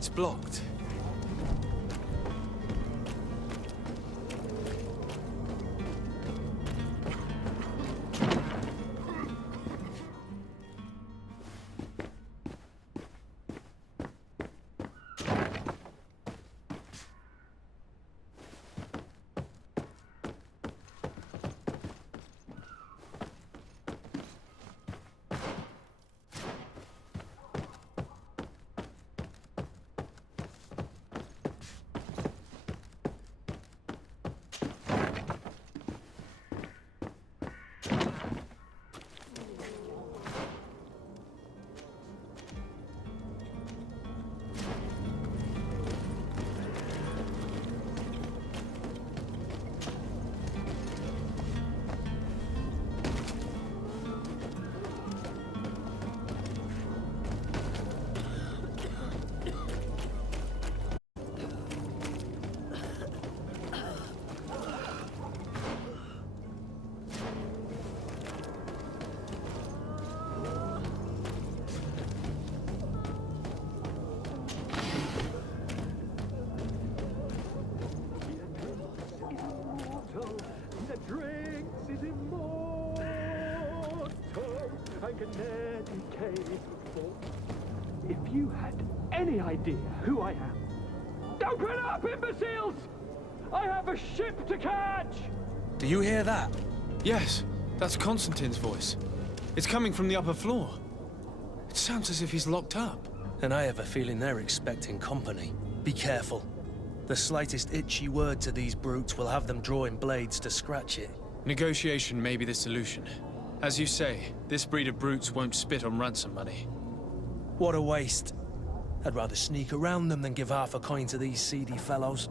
It's blocked. If you had any idea who I am... Open up, imbeciles! I have a ship to catch! Do you hear that? Yes, that's Constantine's voice. It's coming from the upper floor. It sounds as if he's locked up. And I have a feeling they're expecting company. Be careful. The slightest itchy word to these brutes will have them drawing blades to scratch it. Negotiation may be the solution. As you say, this breed of brutes won't spit on ransom money. What a waste. I'd rather sneak around them than give half a coin to these seedy fellows.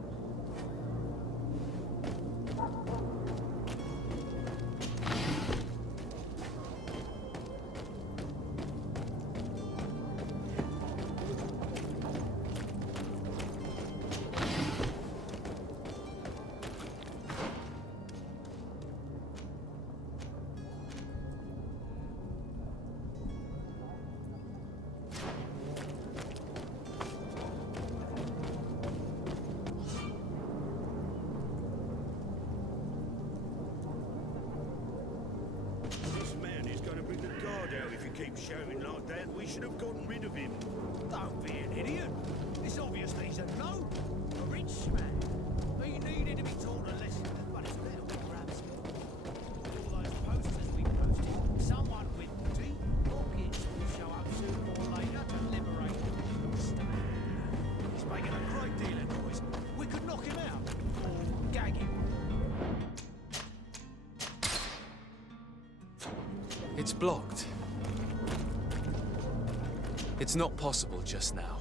Shouting like that, we should have gotten rid of him. Don't be an idiot. It's obvious that he's a gnome. A rich man. He needed to be taught a lesson, but it's better we grab him. All those posters we posted, someone with deep pockets will show up sooner or later to liberate him. He's making a great deal of noise. We could knock him out, or gag him. It's blocked. It's not possible just now.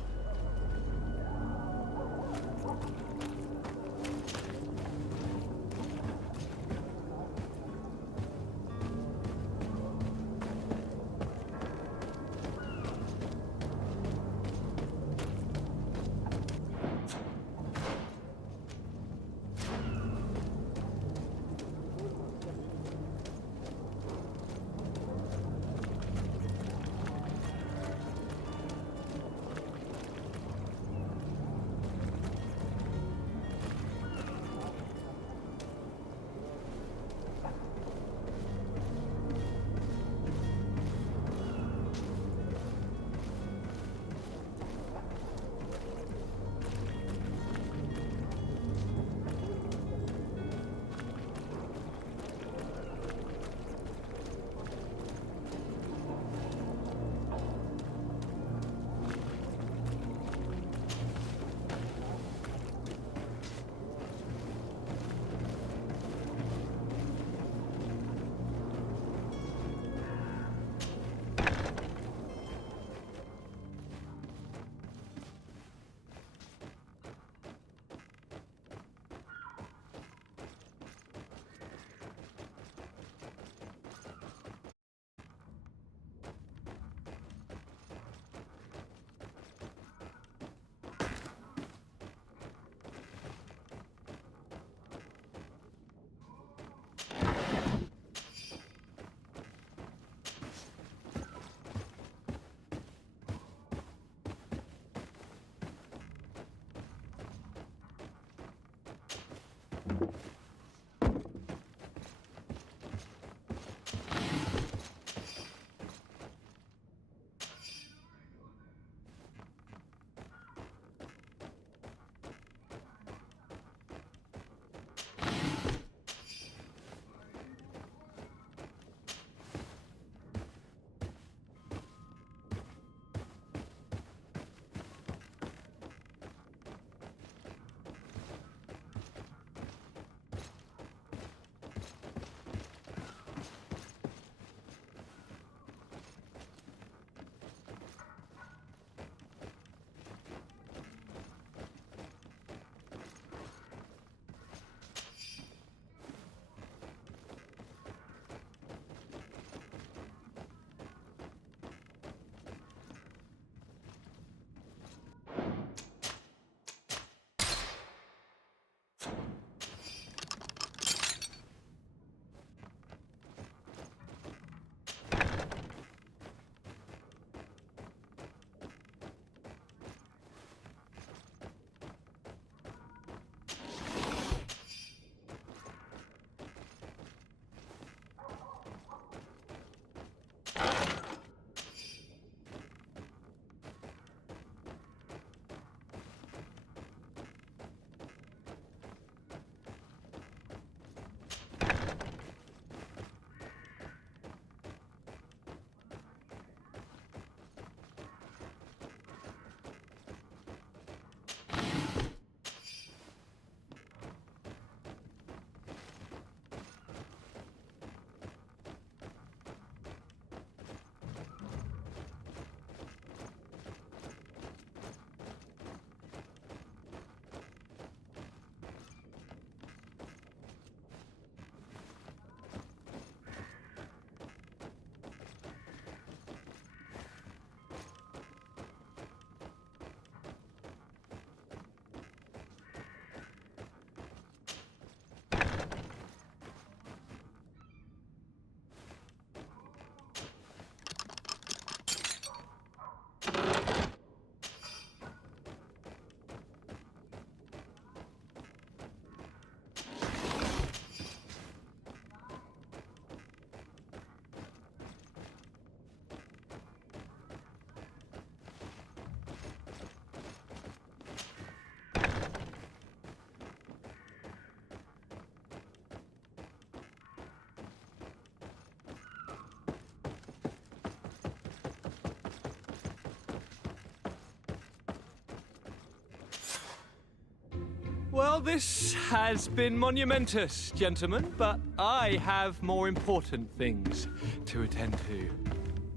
Well, this has been monumentous, gentlemen, but I have more important things to attend to.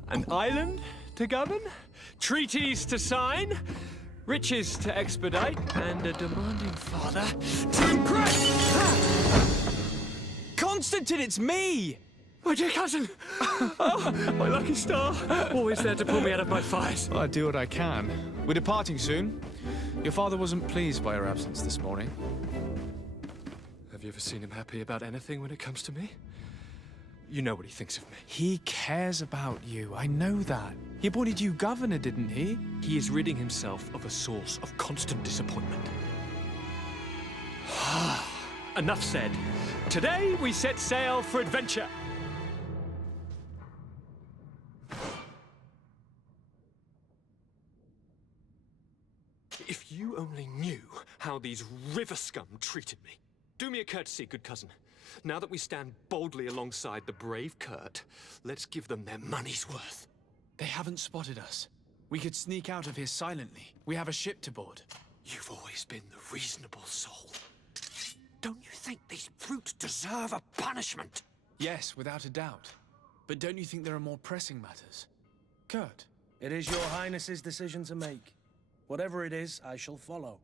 An island to govern, treaties to sign, riches to expedite, and a demanding father to impress! Constantine, it's me! My dear cousin! Oh, my lucky star! Always there to pull me out of my fires. Well, I do what I can. We're departing soon. Your father wasn't pleased by your absence this morning. Have you ever seen him happy about anything when it comes to me? You know what he thinks of me. He cares about you, I know that. He appointed you governor, didn't he? He is ridding himself of a source of constant disappointment. Enough said. Today we set sail for adventure. If you only knew how these river scum treated me. Do me a courtesy, good cousin. Now that we stand boldly alongside the brave Kurt, let's give them their money's worth. They haven't spotted us. We could sneak out of here silently. We have a ship to board. You've always been the reasonable soul. Don't you think these brutes deserve a punishment? Yes, without a doubt. But don't you think there are more pressing matters? Kurt? It is your highness's decision to make. Whatever it is, I shall follow.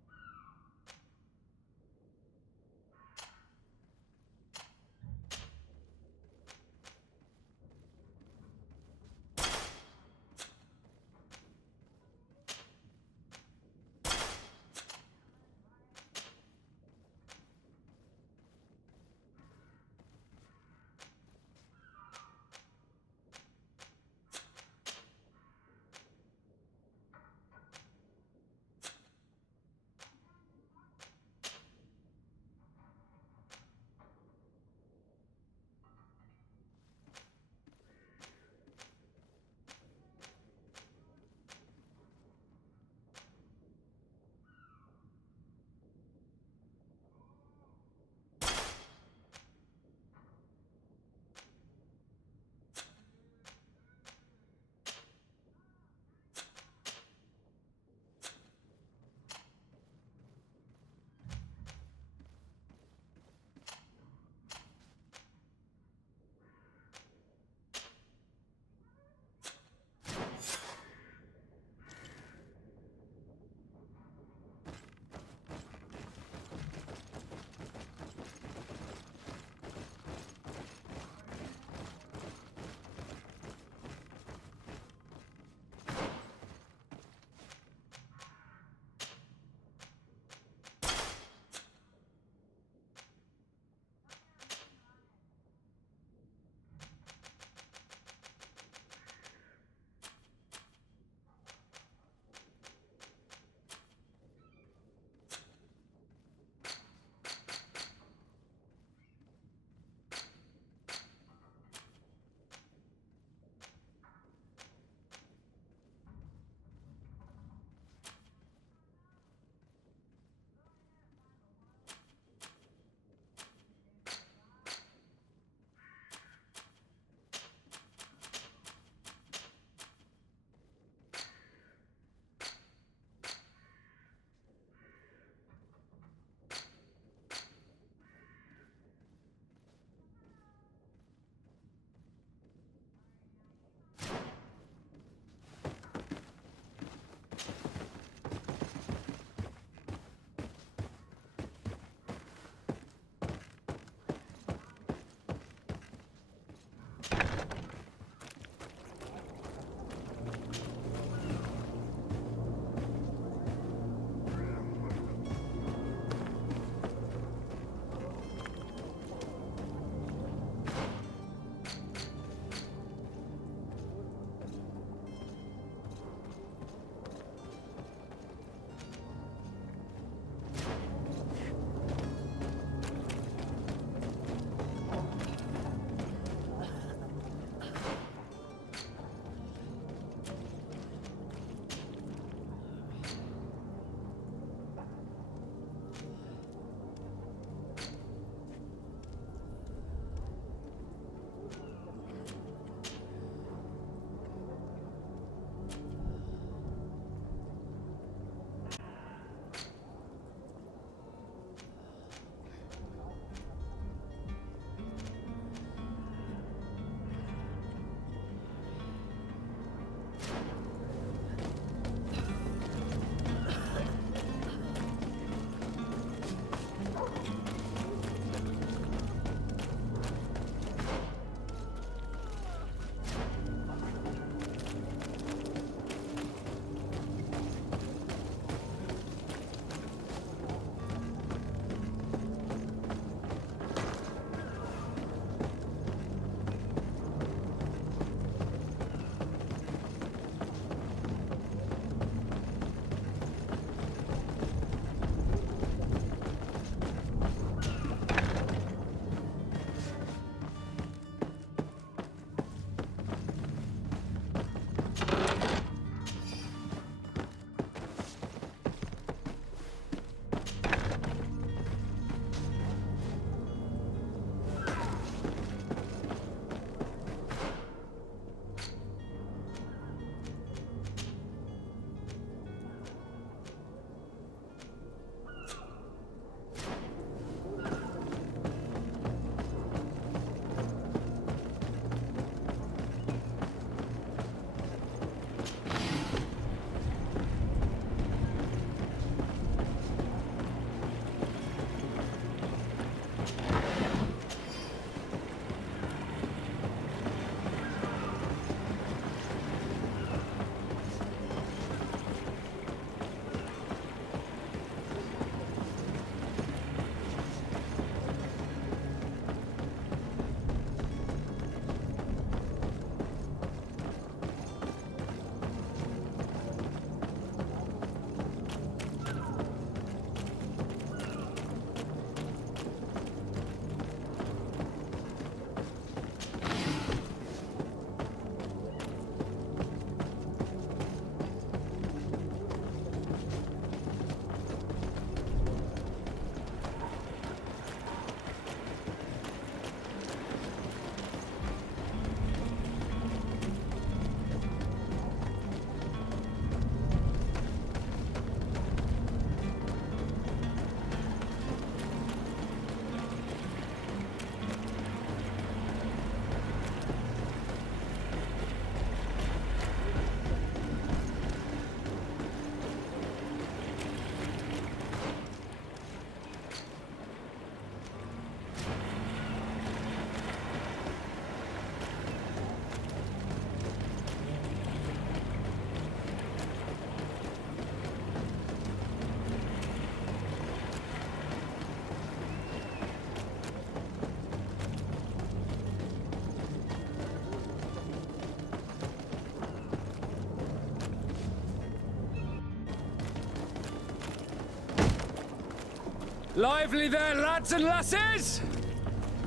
Lively there, lads and lasses!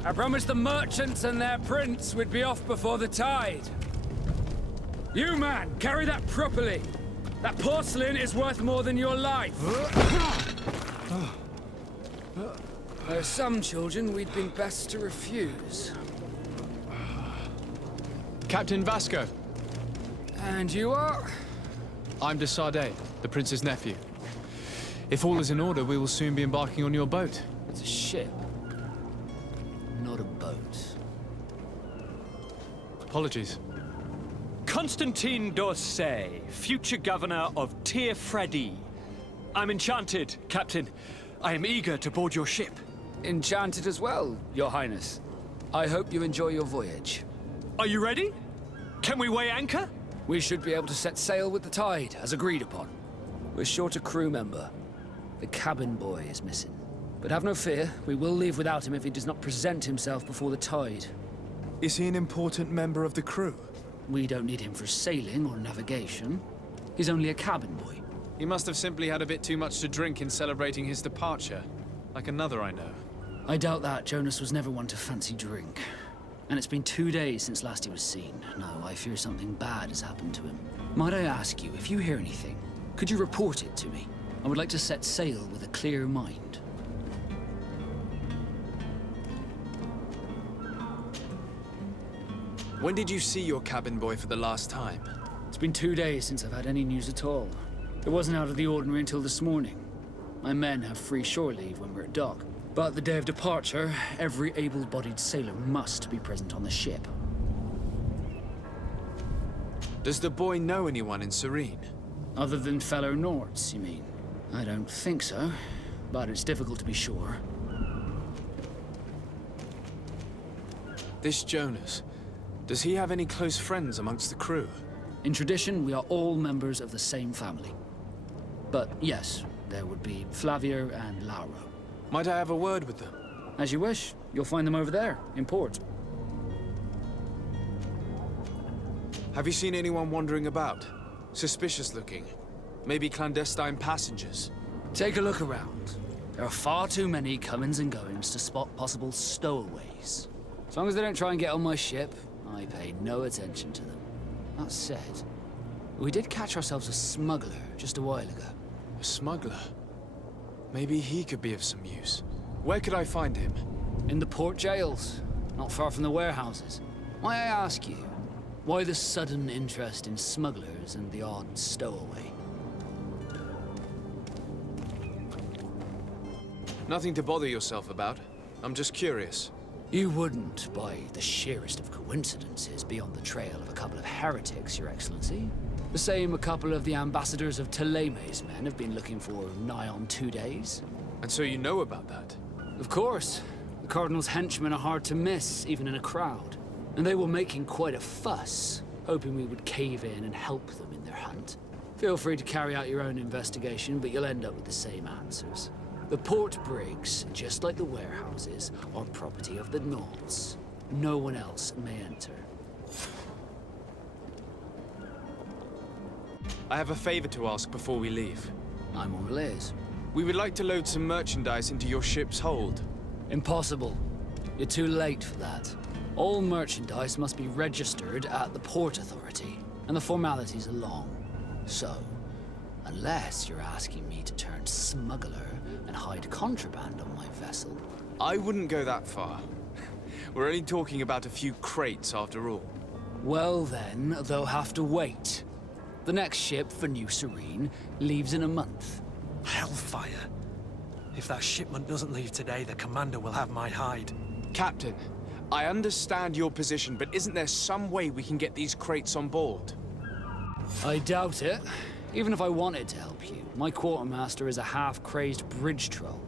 I promised the merchants and their prince we'd be off before the tide. You, man, carry that properly. That porcelain is worth more than your life. There are some children we'd been best to refuse. Captain Vasco. And you are? I'm de Sardet, the prince's nephew. If all is in order, we will soon be embarking on your boat. It's a ship, not a boat. Apologies. Constantine d'Orsay, future governor of Tir Freddy. I'm enchanted, Captain. I am eager to board your ship. Enchanted as well, Your Highness. I hope you enjoy your voyage. Are you ready? Can we weigh anchor? We should be able to set sail with the tide, as agreed upon. We're short a crew member. The cabin boy is missing. But have no fear, we will leave without him if he does not present himself before the tide. Is he an important member of the crew? We don't need him for sailing or navigation. He's only a cabin boy. He must have simply had a bit too much to drink in celebrating his departure. Like another I know. I doubt that. Jonas was never one to fancy drink. And it's been 2 days since last he was seen. No, I fear something bad has happened to him. Might I ask you, if you hear anything, could you report it to me? I would like to set sail with a clear mind. When did you see your cabin boy for the last time? It's been 2 days since I've had any news at all. It wasn't out of the ordinary until this morning. My men have free shore leave when we're at dock. But the day of departure, every able-bodied sailor must be present on the ship. Does the boy know anyone in Serene? Other than fellow Nords, you mean? I don't think so, but it's difficult to be sure. This Jonas, does he have any close friends amongst the crew? In tradition, we are all members of the same family. But yes, there would be Flavia and Lauro. Might I have a word with them? As you wish. You'll find them over there, in port. Have you seen anyone wandering about? Suspicious looking? Maybe clandestine passengers? Take a look around. There are far too many comings and goings to spot possible stowaways. As long as they don't try and get on my ship, I pay no attention to them. That said, we did catch ourselves a smuggler just a while ago. A smuggler? Maybe he could be of some use. Where could I find him? In the port jails, not far from the warehouses. May I ask you, why the sudden interest in smugglers and the odd stowaway? Nothing to bother yourself about. I'm just curious. You wouldn't, by the sheerest of coincidences, be on the trail of a couple of heretics, Your Excellency. The same a couple of the ambassadors of Teleme's men have been looking for nigh on 2 days. And so you know about that? Of course. The Cardinal's henchmen are hard to miss, even in a crowd. And they were making quite a fuss, hoping we would cave in and help them in their hunt. Feel free to carry out your own investigation, but you'll end up with the same answers. The port brigs, just like the warehouses, are property of the Nords. No one else may enter. I have a favor to ask before we leave. I'm all ears. We would like to load some merchandise into your ship's hold. Impossible. You're too late for that. All merchandise must be registered at the Port Authority, and the formalities are long. So, unless you're asking me to turn smuggler and hide contraband on my vessel... I wouldn't go that far. We're only talking about a few crates after all. Well then, they'll have to wait. The next ship for New Serene leaves in a month. Hellfire. If that shipment doesn't leave today, the commander will have my hide. Captain, I understand your position, but isn't there some way we can get these crates on board? I doubt it. Even if I wanted to help you, my quartermaster is a half-crazed bridge troll.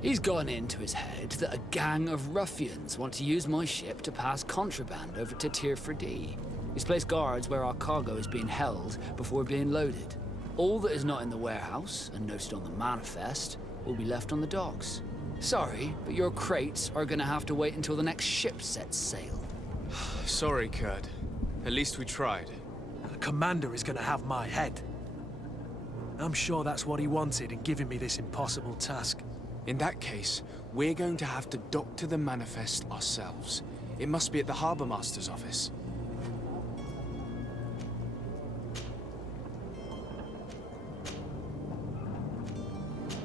He's gone into his head that a gang of ruffians want to use my ship to pass contraband over to Tir Freddy. He's placed guards where our cargo is being held before being loaded. All that is not in the warehouse, and noted on the manifest, will be left on the docks. Sorry, but your crates are gonna have to wait until the next ship sets sail. Sorry, Kurt. At least we tried. The commander is gonna have my head. I'm sure that's what he wanted in giving me this impossible task. In that case, we're going to have to doctor the manifest ourselves. It must be at the Harbour Master's office.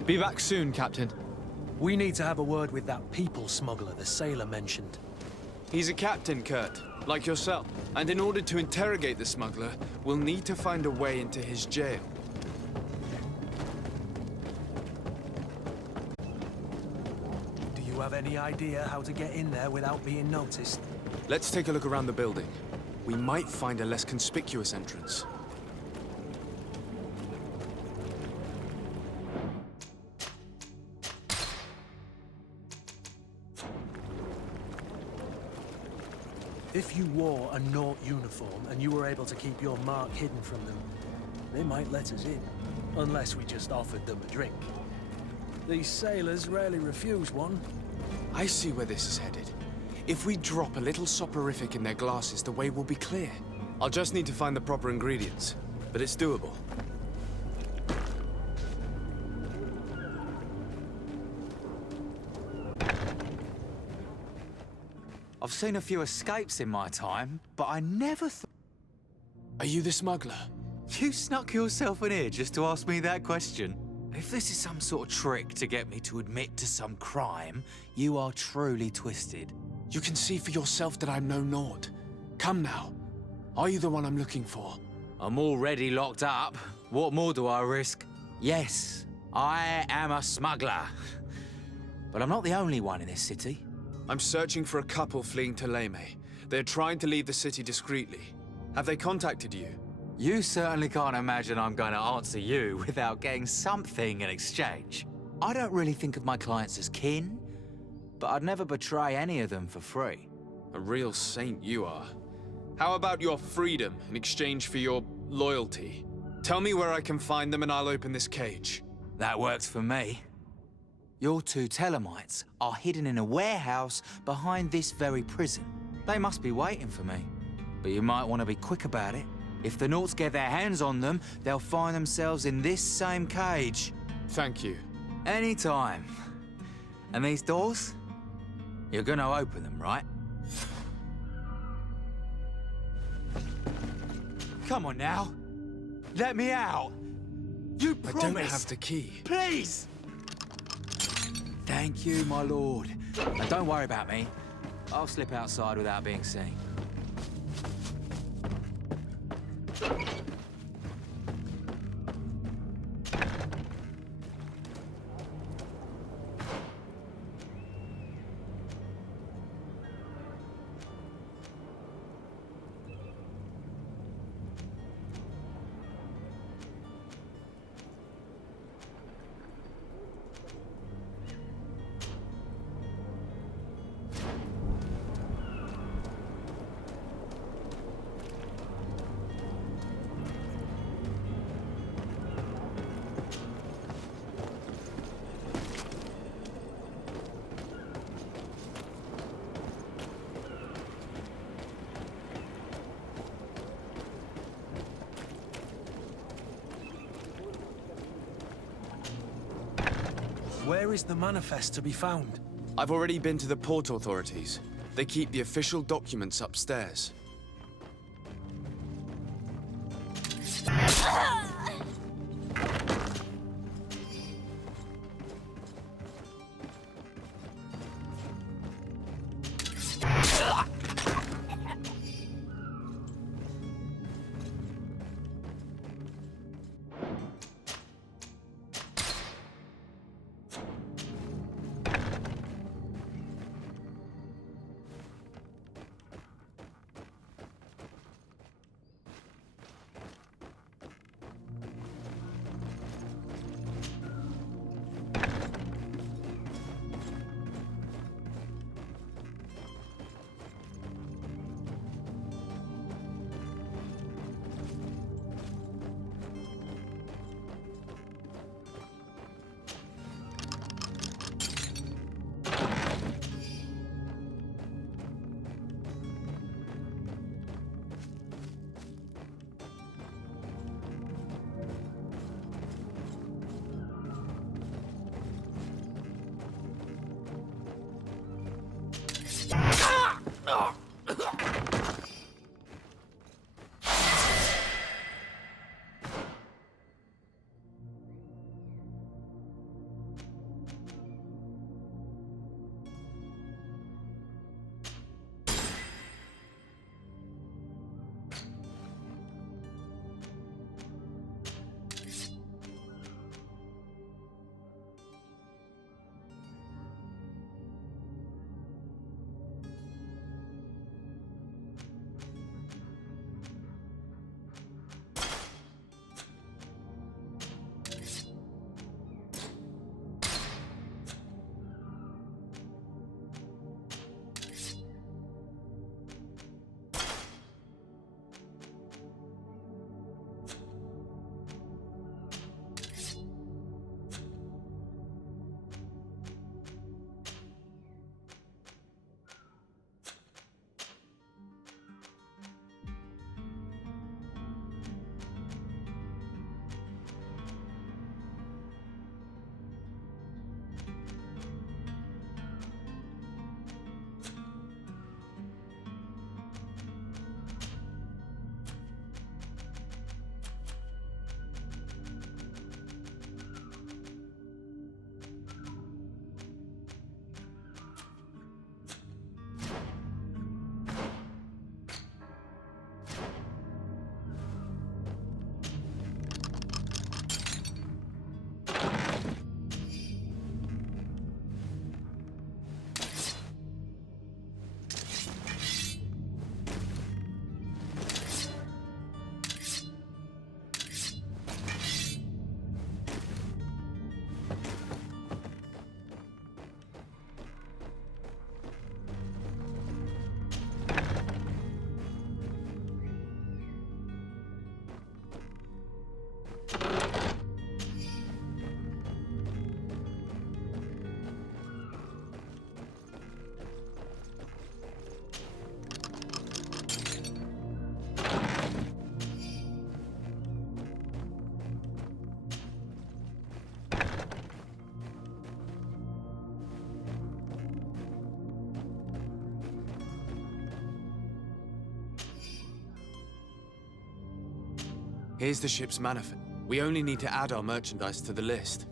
Be back soon, Captain. We need to have a word with that people smuggler the sailor mentioned. He's a captain, Kurt, like yourself. And in order to interrogate the smuggler, we'll need to find a way into his jail. Do you have any idea how to get in there without being noticed? Let's take a look around the building. We might find a less conspicuous entrance. If you wore a Naut uniform and you were able to keep your mark hidden from them, they might let us in. Unless we just offered them a drink. These sailors rarely refuse one. I see where this is headed. If we drop a little soporific in their glasses, the way will be clear. I'll just need to find the proper ingredients, but it's doable. I've seen a few escapes in my time, but I never thought... Are you the smuggler? You snuck yourself in here just to ask me that question? If this is some sort of trick to get me to admit to some crime, you are truly twisted. You can see for yourself that I'm no Naut. Come now. Are you the one I'm looking for? I'm already locked up. What more do I risk? Yes, I am a smuggler. But I'm not the only one in this city. I'm searching for a couple fleeing to Leme. They're trying to leave the city discreetly. Have they contacted you? You certainly can't imagine I'm going to answer you without getting something in exchange. I don't really think of my clients as kin, but I'd never betray any of them for free. A real saint you are. How about your freedom in exchange for your loyalty? Tell me where I can find them and I'll open this cage. That works for me. Your two Telemites are hidden in a warehouse behind this very prison. They must be waiting for me. But you might want to be quick about it. If the Nauts get their hands on them, they'll find themselves in this same cage. Thank you. Anytime. And these doors? You're gonna open them, right? Come on now. Let me out. You promised. I don't have the key. Please! Thank you, my lord. And don't worry about me. I'll slip outside without being seen. Where is the manifest to be found? I've already been to the port authorities. They keep the official documents upstairs. Here's the ship's manifest. We only need to add our merchandise to the list.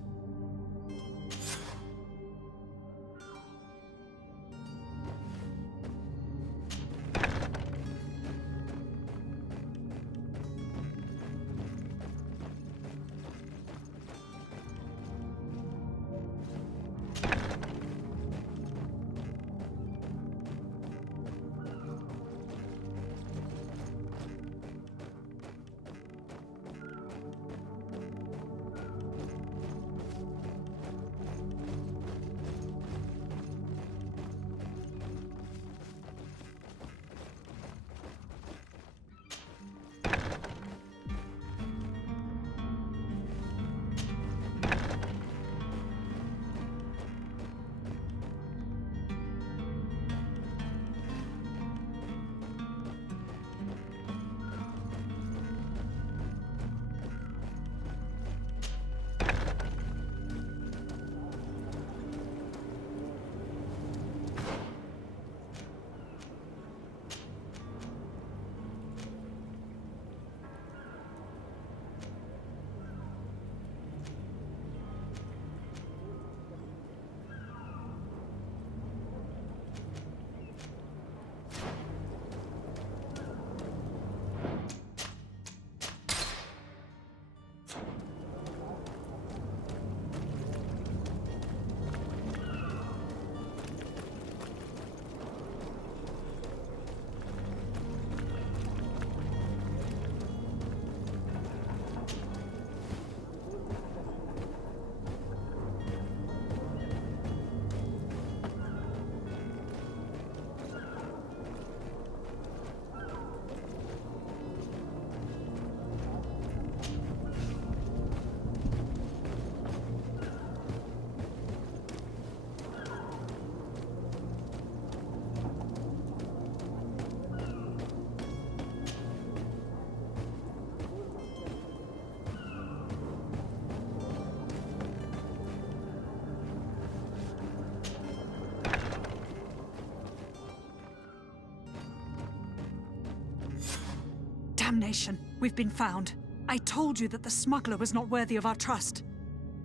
Damnation! We've been found. I told you that the smuggler was not worthy of our trust.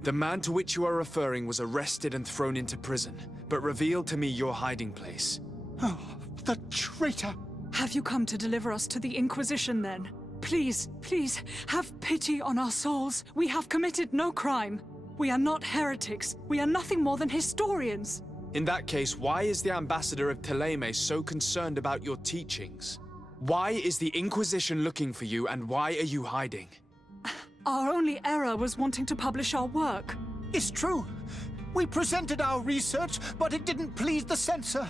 The man to which you are referring was arrested and thrown into prison, but revealed to me your hiding place. Oh, the traitor! Have you come to deliver us to the Inquisition, then? Please, please, have pity on our souls. We have committed no crime. We are not heretics. We are nothing more than historians. In that case, why is the ambassador of Thélème so concerned about your teachings? Why is the Inquisition looking for you, and why are you hiding? Our only error was wanting to publish our work. It's true. We presented our research, but it didn't please the censor.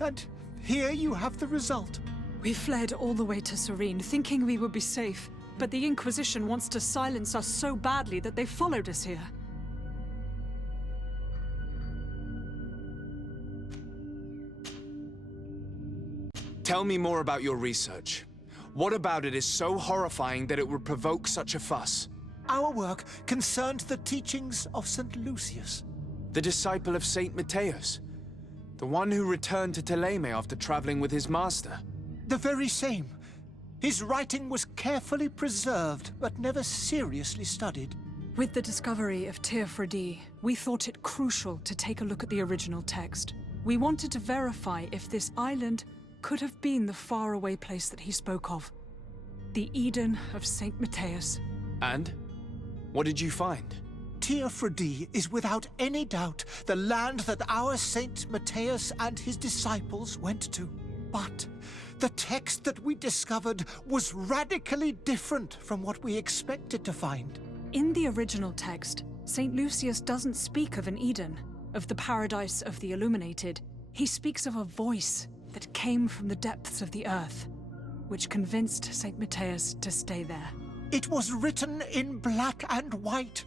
And here you have the result. We fled all the way to Serene, thinking we would be safe. But the Inquisition wants to silence us so badly that they followed us here. Tell me more about your research. What about it is so horrifying that it would provoke such a fuss? Our work concerned the teachings of St. Lucius. The disciple of Saint Matthias? The one who returned to Thélème after traveling with his master? The very same. His writing was carefully preserved, but never seriously studied. With the discovery of Teofredi, we thought it crucial to take a look at the original text. We wanted to verify if this island could have been the faraway place that he spoke of. The Eden of Saint Matthias. And? What did you find? Teofredi is without any doubt the land that our Saint Matthias and his disciples went to. But the text that we discovered was radically different from what we expected to find. In the original text, Saint Lucius doesn't speak of an Eden, of the paradise of the illuminated. He speaks of a voice that came from the depths of the earth, which convinced Saint Matthias to stay there. It was written in black and white,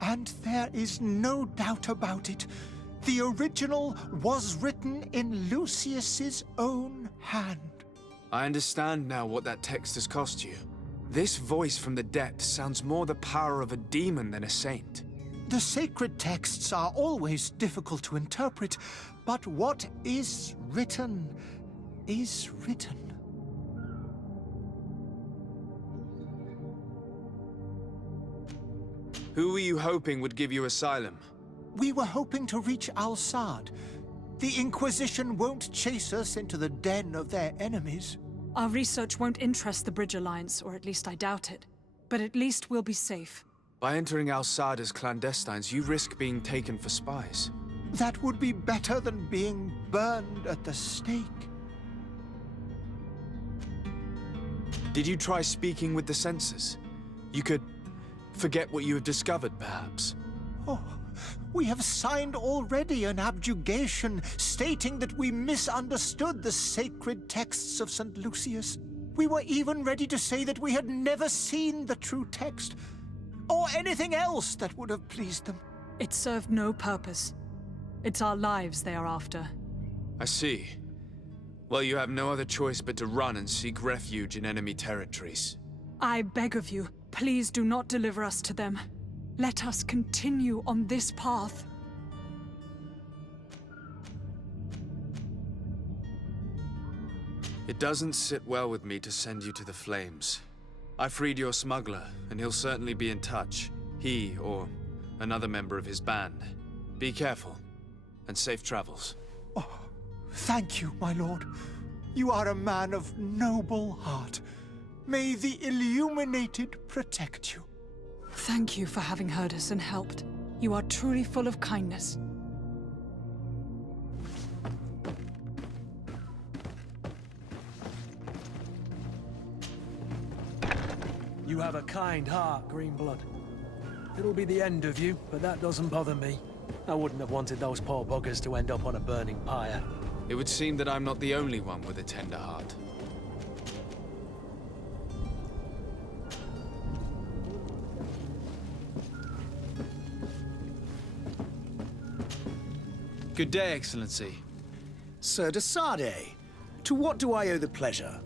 and there is no doubt about it. The original was written in Lucius's own hand. I understand now what that text has cost you. This voice from the depths sounds more the power of a demon than a saint. The sacred texts are always difficult to interpret, but what is written is written. Who were you hoping would give you asylum? We were hoping to reach Al-Sad. The Inquisition won't chase us into the den of their enemies. Our research won't interest the Bridge Alliance, or at least I doubt it. But at least we'll be safe. By entering Al-Sad as clandestines, you risk being taken for spies. That would be better than being burned at the stake. Did you try speaking with the censors? You could forget what you have discovered, perhaps. Oh, we have signed already an abjugation stating that we misunderstood the sacred texts of St. Lucius. We were even ready to say that we had never seen the true text, or anything else that would have pleased them. It served no purpose. It's our lives they are after. I see. Well, you have no other choice but to run and seek refuge in enemy territories. I beg of you, please do not deliver us to them. Let us continue on this path. It doesn't sit well with me to send you to the flames. I freed your smuggler, and he'll certainly be in touch. He, or another member of his band. Be careful, and safe travels. Oh, thank you, my lord. You are a man of noble heart. May the Illuminated protect you. Thank you for having heard us and helped. You are truly full of kindness. You have a kind heart, Greenblood. It'll be the end of you, but that doesn't bother me. I wouldn't have wanted those poor buggers to end up on a burning pyre. It would seem that I'm not the only one with a tender heart. Good day, Excellency. Sir de Sade, to what do I owe the pleasure?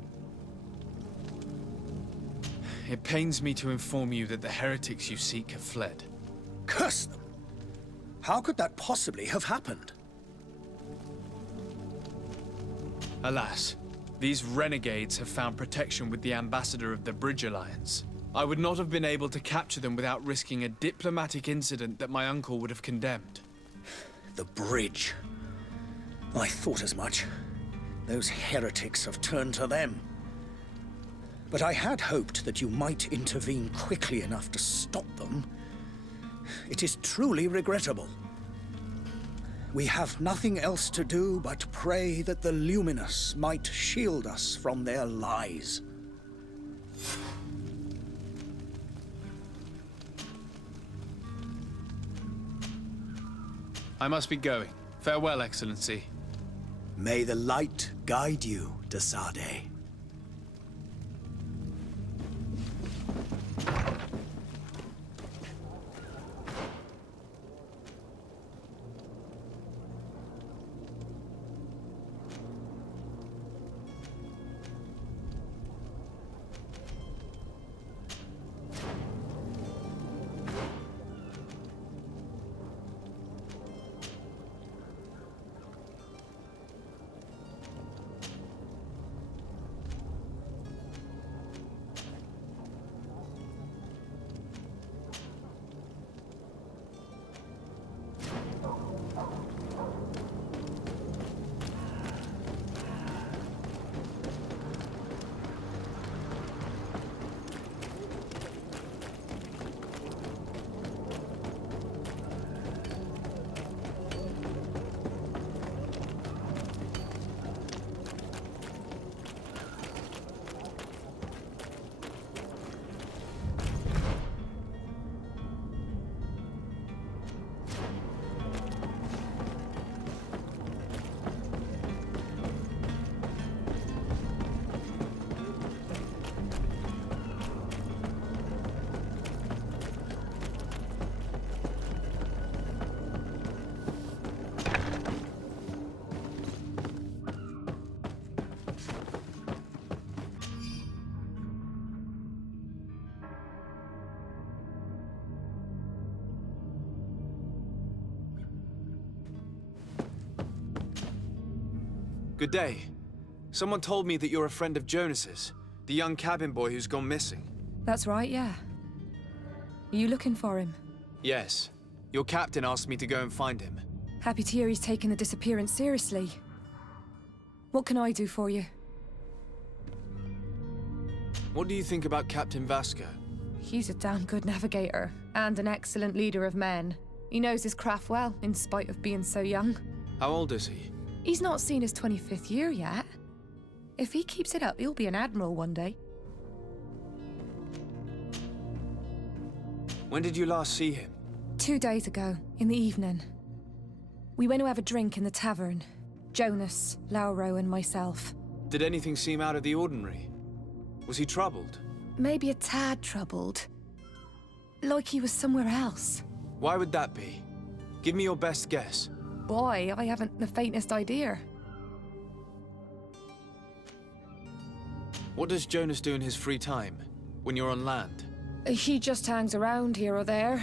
It pains me to inform you that the heretics you seek have fled. Curse them! How could that possibly have happened? Alas, these renegades have found protection with the ambassador of the Bridge Alliance. I would not have been able to capture them without risking a diplomatic incident that my uncle would have condemned. The bridge. I thought as much. Those heretics have turned to them. But I had hoped that you might intervene quickly enough to stop them. It is truly regrettable. We have nothing else to do but pray that the Luminous might shield us from their lies. I must be going. Farewell, Excellency. May the light guide you, de Sade. Good day. Someone told me that you're a friend of Jonas's, the young cabin boy who's gone missing. That's right, yeah. Are you looking for him? Yes. Your captain asked me to go and find him. Happy to hear he's taken the disappearance seriously. What can I do for you? What do you think about Captain Vasco? He's a damn good navigator, and an excellent leader of men. He knows his craft well, in spite of being so young. How old is he? He's not seen his 25th year yet. If he keeps it up, he'll be an admiral one day. When did you last see him? 2 days ago, in the evening. We went to have a drink in the tavern. Jonas, Lauro, and myself. Did anything seem out of the ordinary? Was he troubled? Maybe a tad troubled. Like he was somewhere else. Why would that be? Give me your best guess. Boy, I haven't the faintest idea. What does Jonas do in his free time, when you're on land? He just hangs around here or there.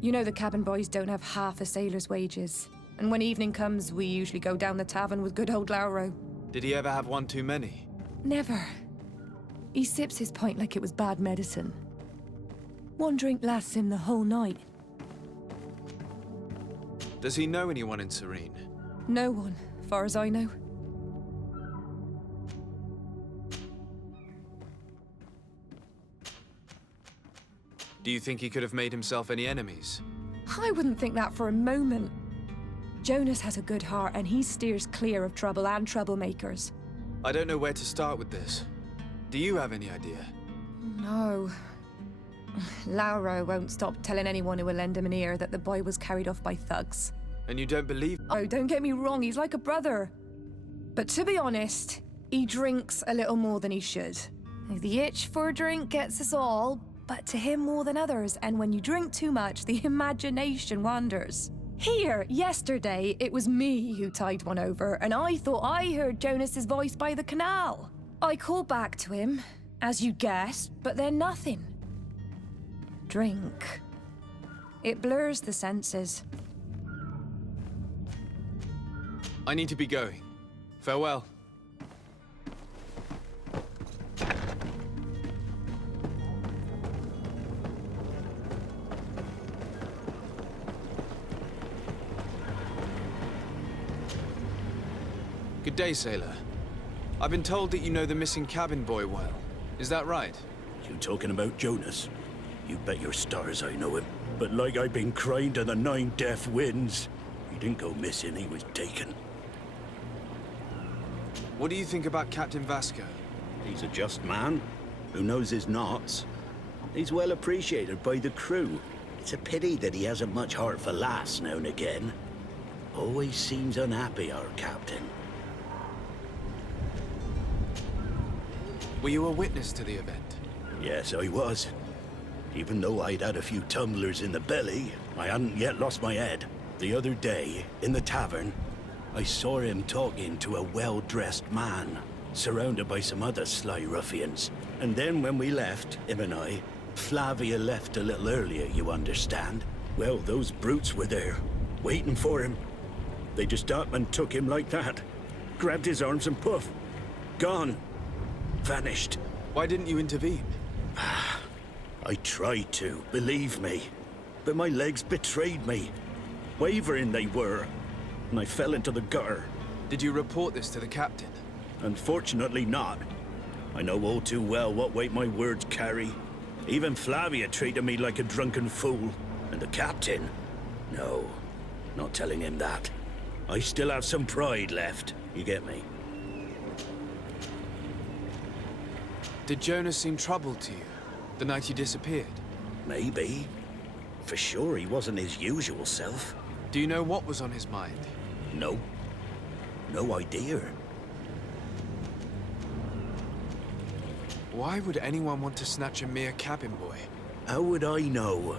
You know the cabin boys don't have half a sailor's wages. And when evening comes, we usually go down the tavern with good old Lauro. Did he ever have one too many? Never. He sips his pint like it was bad medicine. One drink lasts him the whole night. Does he know anyone in Serene? No one, far as I know. Do you think he could have made himself any enemies? I wouldn't think that for a moment. Jonas has a good heart and he steers clear of trouble and troublemakers. I don't know where to start with this. Do you have any idea? No. Lauro won't stop telling anyone who will lend him an ear that the boy was carried off by thugs. And you don't believe? Oh, don't get me wrong, he's like a brother. But to be honest, he drinks a little more than he should. The itch for a drink gets us all, but to him more than others, and when you drink too much, the imagination wanders. Here, yesterday, it was me who tied one over, and I thought I heard Jonas's voice by the canal. I called back to him, as you guessed, but then nothing. Drink. It blurs the senses. I need to be going. Farewell. Good day, sailor. I've been told that you know the missing cabin boy well. Is that right? You talking about Jonas? You bet your stars I know him. But like I've been crying to the 9 death winds, he didn't go missing, he was taken. What do you think about Captain Vasco? He's a just man who knows his knots. He's well appreciated by the crew. It's a pity that he hasn't much heart for laughs now and again. Always seems unhappy, our captain. Were you a witness to the event? Yes, I was. Even though I'd had a few tumblers in the belly, I hadn't yet lost my head. The other day, in the tavern, I saw him talking to a well-dressed man, surrounded by some other sly ruffians. And then when we left, him and I, Flavia left a little earlier, you understand. Well, those brutes were there, waiting for him. They just up and took him like that. Grabbed his arms and poof. Gone. Vanished. Why didn't you intervene? I tried to, believe me. But my legs betrayed me. Wavering they were. And I fell into the gutter. Did you report this to the captain? Unfortunately not. I know all too well what weight my words carry. Even Flavia treated me like a drunken fool. And the captain? No, not telling him that. I still have some pride left, you get me? Did Jonas seem troubled to you, the night he disappeared? Maybe. For sure he wasn't his usual self. Do you know what was on his mind? No. No idea. Why would anyone want to snatch a mere cabin boy? How would I know?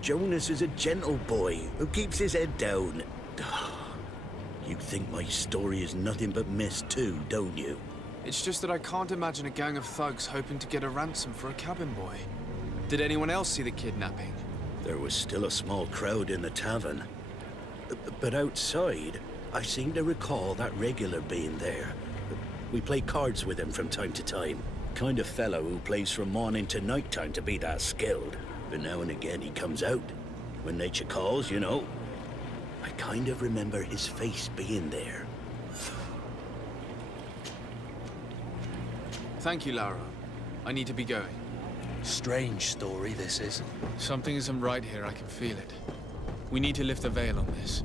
Jonas is a gentle boy who keeps his head down. You think my story is nothing but mist too, don't you? It's just that I can't imagine a gang of thugs hoping to get a ransom for a cabin boy. Did anyone else see the kidnapping? There was still a small crowd in the tavern. But outside, I seem to recall that regular being there. We play cards with him from time to time. Kind of fellow who plays from morning to night time to be that skilled. but now and again he comes out. When nature calls, you know. I kind of remember his face being there. Thank you, Lara. I need to be going. Strange story, this is. Something isn't right here, I can feel it. We need to lift the veil on this.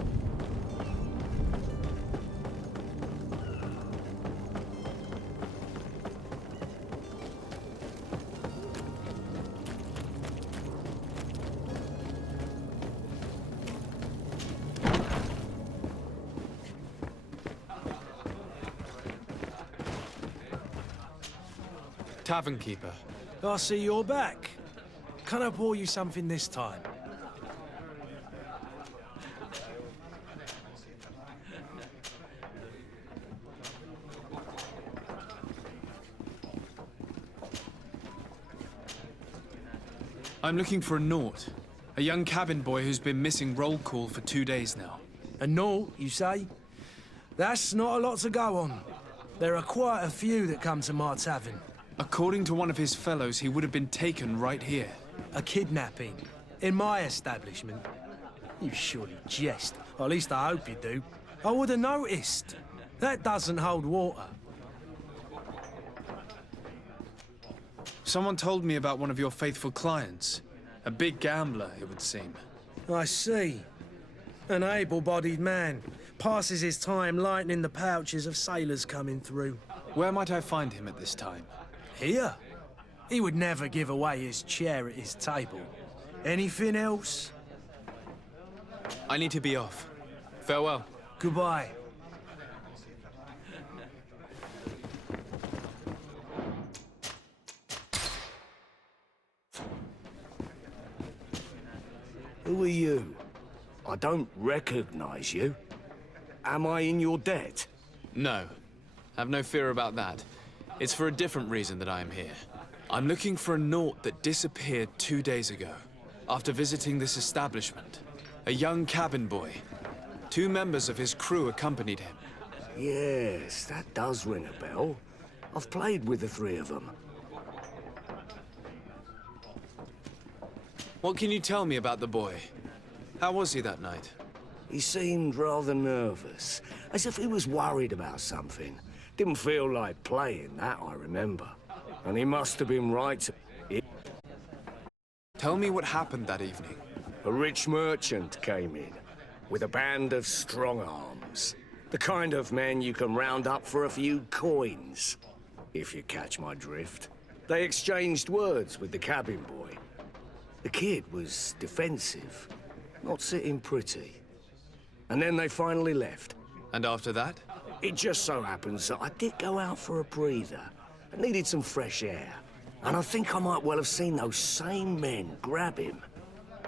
Tavern keeper. I see you're back. Can I pour you something this time? I'm looking for a Naut. A young cabin boy who's been missing roll call for 2 days now. A Naut, you say? That's not a lot to go on. There are quite a few that come to my tavern. According to one of his fellows, he would have been taken right here. A kidnapping? In my establishment? You surely jest. Or at least I hope you do. I would have noticed. That doesn't hold water. Someone told me about one of your faithful clients. A big gambler, it would seem. I see. An able-bodied man. Passes his time lightening the pouches of sailors coming through. Where might I find him at this time? Here? He would never give away his chair at his table. Anything else? I need to be off. Farewell. Goodbye. Who are you? I don't recognize you. Am I in your debt? No. Have no fear about that. It's for a different reason that I am here. I'm looking for a Naut that disappeared 2 days ago, after visiting this establishment. A young cabin boy. 2 members of his crew accompanied him. Yes, that does ring a bell. I've played with the 3 of them. What can you tell me about the boy? How was he that night? He seemed rather nervous, as if he was worried about something. Didn't feel like playing, that I remember. And he must have been right to... Tell me what happened that evening. A rich merchant came in, with a band of strong arms. The kind of men you can round up for a few coins, if you catch my drift. They exchanged words with the cabin boy. The kid was defensive, not sitting pretty. And then they finally left. And after that? It just so happens that I did go out for a breather. I needed some fresh air. And I think I might well have seen those same men grab him.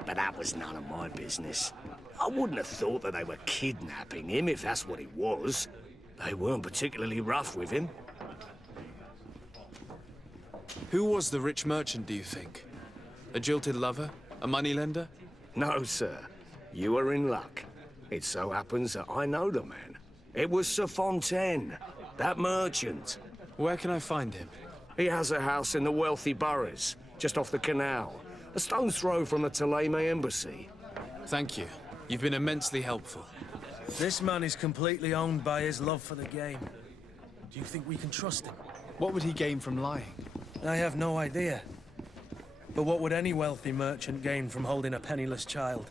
But that was none of my business. I wouldn't have thought that they were kidnapping him, if that's what it was. They weren't particularly rough with him. Who was the rich merchant, do you think? A jilted lover? A moneylender? No, sir. You are in luck. It so happens that I know the man. It was Sir Fontaine, that merchant. Where can I find him? He has a house in the wealthy boroughs, just off the canal. A stone's throw from the Thélème embassy. Thank you. You've been immensely helpful. This man is completely owned by his love for the game. Do you think we can trust him? What would he gain from lying? I have no idea. But what would any wealthy merchant gain from holding a penniless child?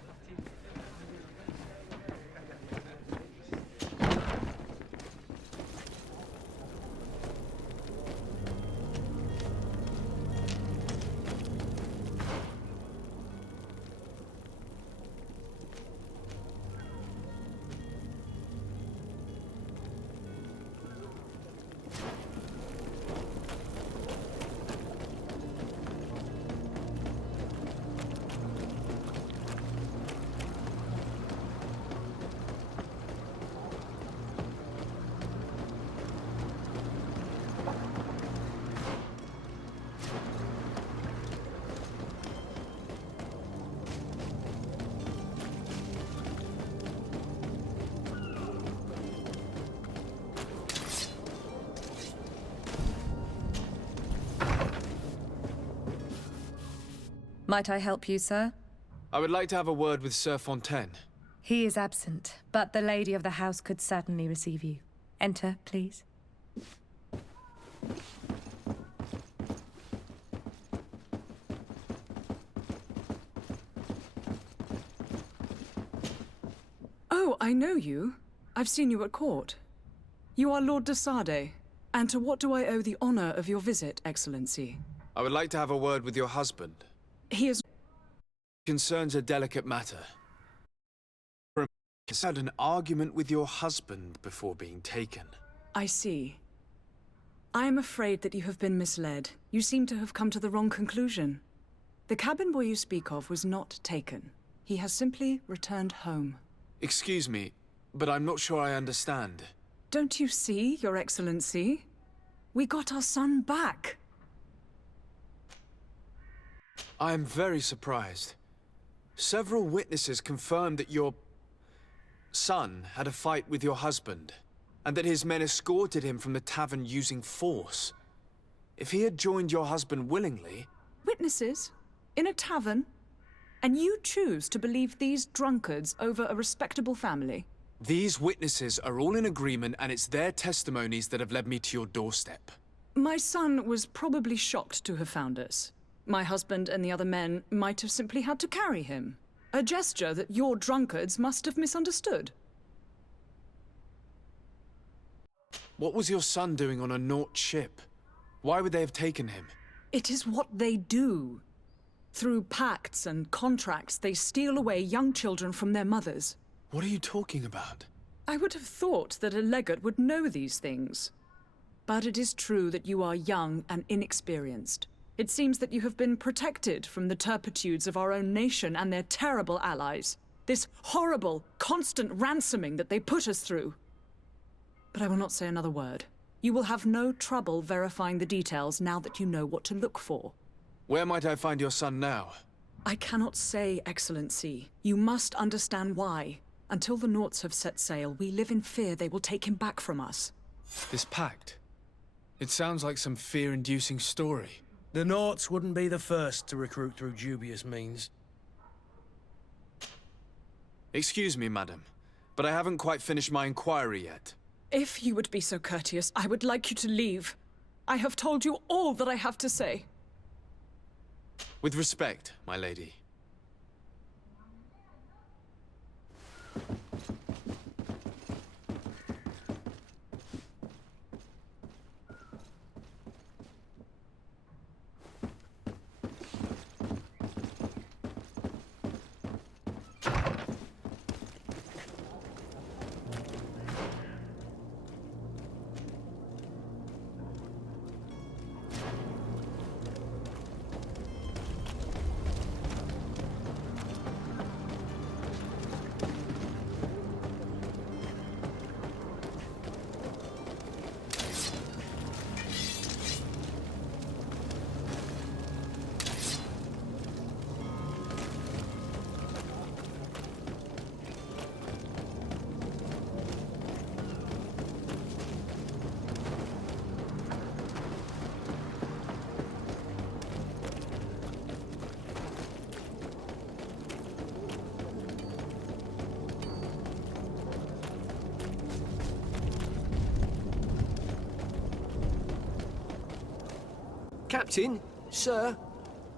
Might I help you, sir? I would like to have a word with Sir Fontaine. He is absent, but the lady of the house could certainly receive you. Enter, please. Oh, I know you. I've seen you at court. You are Lord de Sade. And to what do I owe the honor of your visit, Excellency? I would like to have a word with your husband. He is... Concerns a delicate matter. You had an argument with your husband before being taken. I see. I am afraid that you have been misled. You seem to have come to the wrong conclusion. The cabin boy you speak of was not taken. He has simply returned home. Excuse me, but I'm not sure I understand. Don't you see, Your Excellency? We got our son back. I am very surprised. Several witnesses confirmed that your son had a fight with your husband, and that his men escorted him from the tavern using force. If he had joined your husband willingly... Witnesses? In a tavern? And you choose to believe these drunkards over a respectable family? These witnesses are all in agreement, and it's their testimonies that have led me to your doorstep. My son was probably shocked to have found us. My husband and the other men might have simply had to carry him. A gesture that your drunkards must have misunderstood. What was your son doing on a Naut ship? Why would they have taken him? It is what they do. Through pacts and contracts, they steal away young children from their mothers. What are you talking about? I would have thought that a legate would know these things. But it is true that you are young and inexperienced. It seems that you have been protected from the turpitudes of our own nation and their terrible allies. This horrible, constant ransoming that they put us through. But I will not say another word. You will have no trouble verifying the details now that you know what to look for. Where might I find your son now? I cannot say, Excellency. You must understand why. Until the Nauts have set sail, we live in fear they will take him back from us. This pact? It sounds like some fear-inducing story. The Nauts wouldn't be the first to recruit through dubious means. Excuse me, madam, but I haven't quite finished my inquiry yet. If you would be so courteous, I would like you to leave. I have told you all that I have to say. With respect, my lady. Captain, sir,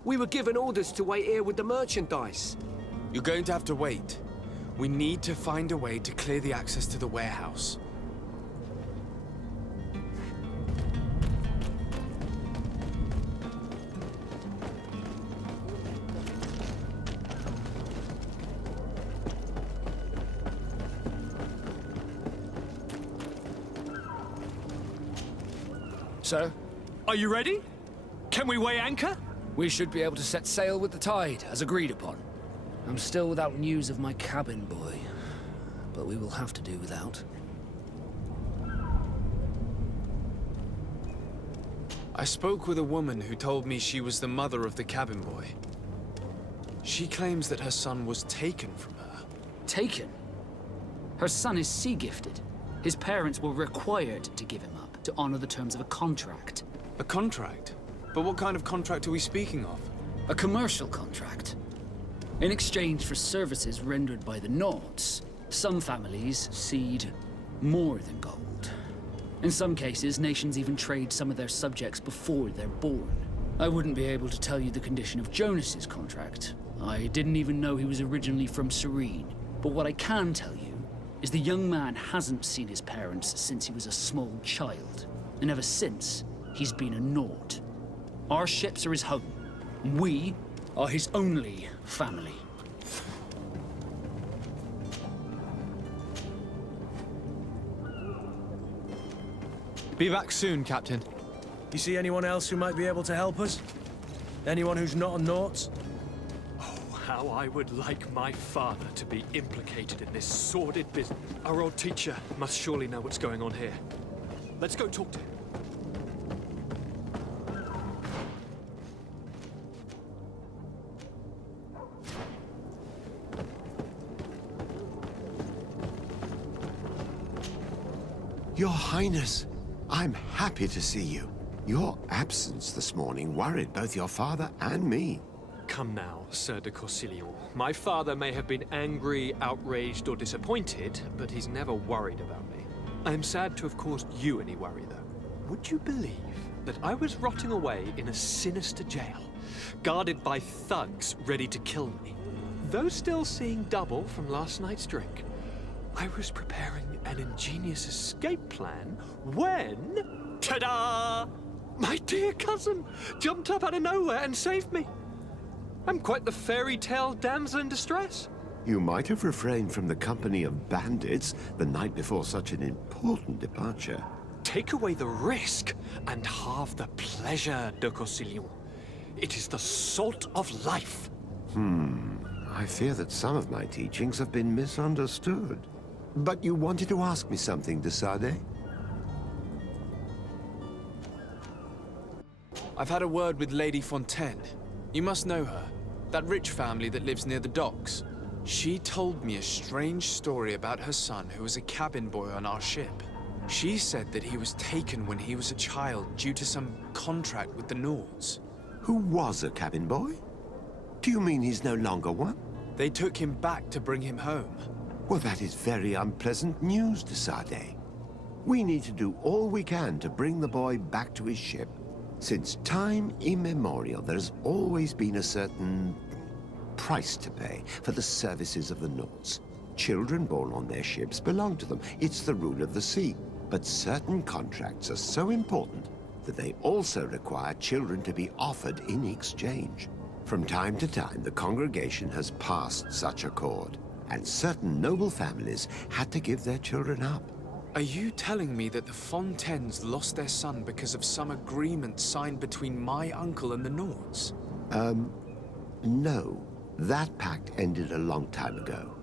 we were given orders to wait here with the merchandise. You're going to have to wait. We need to find a way to clear the access to the warehouse. Sir? Are you ready? Can we weigh anchor? We should be able to set sail with the tide, as agreed upon. I'm still without news of my cabin boy, but we will have to do without. I spoke with a woman who told me she was the mother of the cabin boy. She claims that her son was taken from her. Taken? Her son is sea-gifted. His parents were required to give him up, to honor the terms of a contract. A contract? But what kind of contract are we speaking of? A commercial contract. In exchange for services rendered by the Nords, some families cede more than gold. In some cases, nations even trade some of their subjects before they're born. I wouldn't be able to tell you the condition of Jonas's contract. I didn't even know he was originally from Serene. But what I can tell you is the young man hasn't seen his parents since he was a small child. And ever since, he's been a Nord. Our ships are his home. We are his only family. Be back soon, Captain. You see anyone else who might be able to help us? Anyone who's not a Naut? Oh, how I would like my father to be implicated in this sordid business. Our old teacher must surely know what's going on here. Let's go talk to him. Your Highness, I'm happy to see you. Your absence this morning worried both your father and me. Come now, Sir de Corsilion. My father may have been angry, outraged, or disappointed, but he's never worried about me. I am sad to have caused you any worry, though. Would you believe that I was rotting away in a sinister jail, guarded by thugs ready to kill me? Though still seeing double from last night's drink, I was preparing an ingenious escape plan when... ta-da! My dear cousin jumped up out of nowhere and saved me. I'm quite the fairy tale damsel in distress. You might have refrained from the company of bandits the night before such an important departure. Take away the risk and halve the pleasure, de Corsilion. It is the salt of life. I fear that some of my teachings have been misunderstood. But you wanted to ask me something, de Sade? I've had a word with Lady Fontaine. You must know her. That rich family that lives near the docks. She told me a strange story about her son who was a cabin boy on our ship. She said that he was taken when he was a child due to some contract with the Nords. Who was a cabin boy? Do you mean he's no longer one? They took him back to bring him home. Well, that is very unpleasant news, de Sade. We need to do all we can to bring the boy back to his ship. Since time immemorial, there's always been a certain price to pay for the services of the Nords. Children born on their ships belong to them. It's the rule of the sea. But certain contracts are so important that they also require children to be offered in exchange. From time to time, the congregation has passed such accord, and certain noble families had to give their children up. Are you telling me that the Fontaines lost their son because of some agreement signed between my uncle and the Nords? No. That pact ended a long time ago.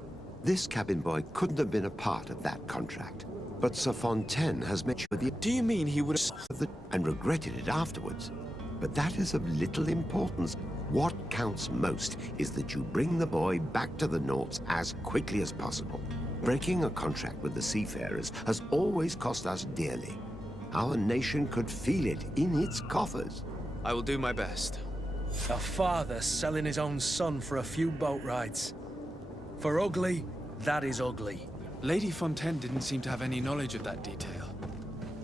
This cabin boy couldn't have been a part of that contract. But Sir Fontaine has made sure the... Do you mean he would have... and regretted it afterwards? But that is of little importance. What counts most is that you bring the boy back to the Nords as quickly as possible. Breaking a contract with the seafarers has always cost us dearly. Our nation could feel it in its coffers. I will do my best. A father selling his own son for a few boat rides. For ugly, that is ugly. Lady Fontaine didn't seem to have any knowledge of that detail.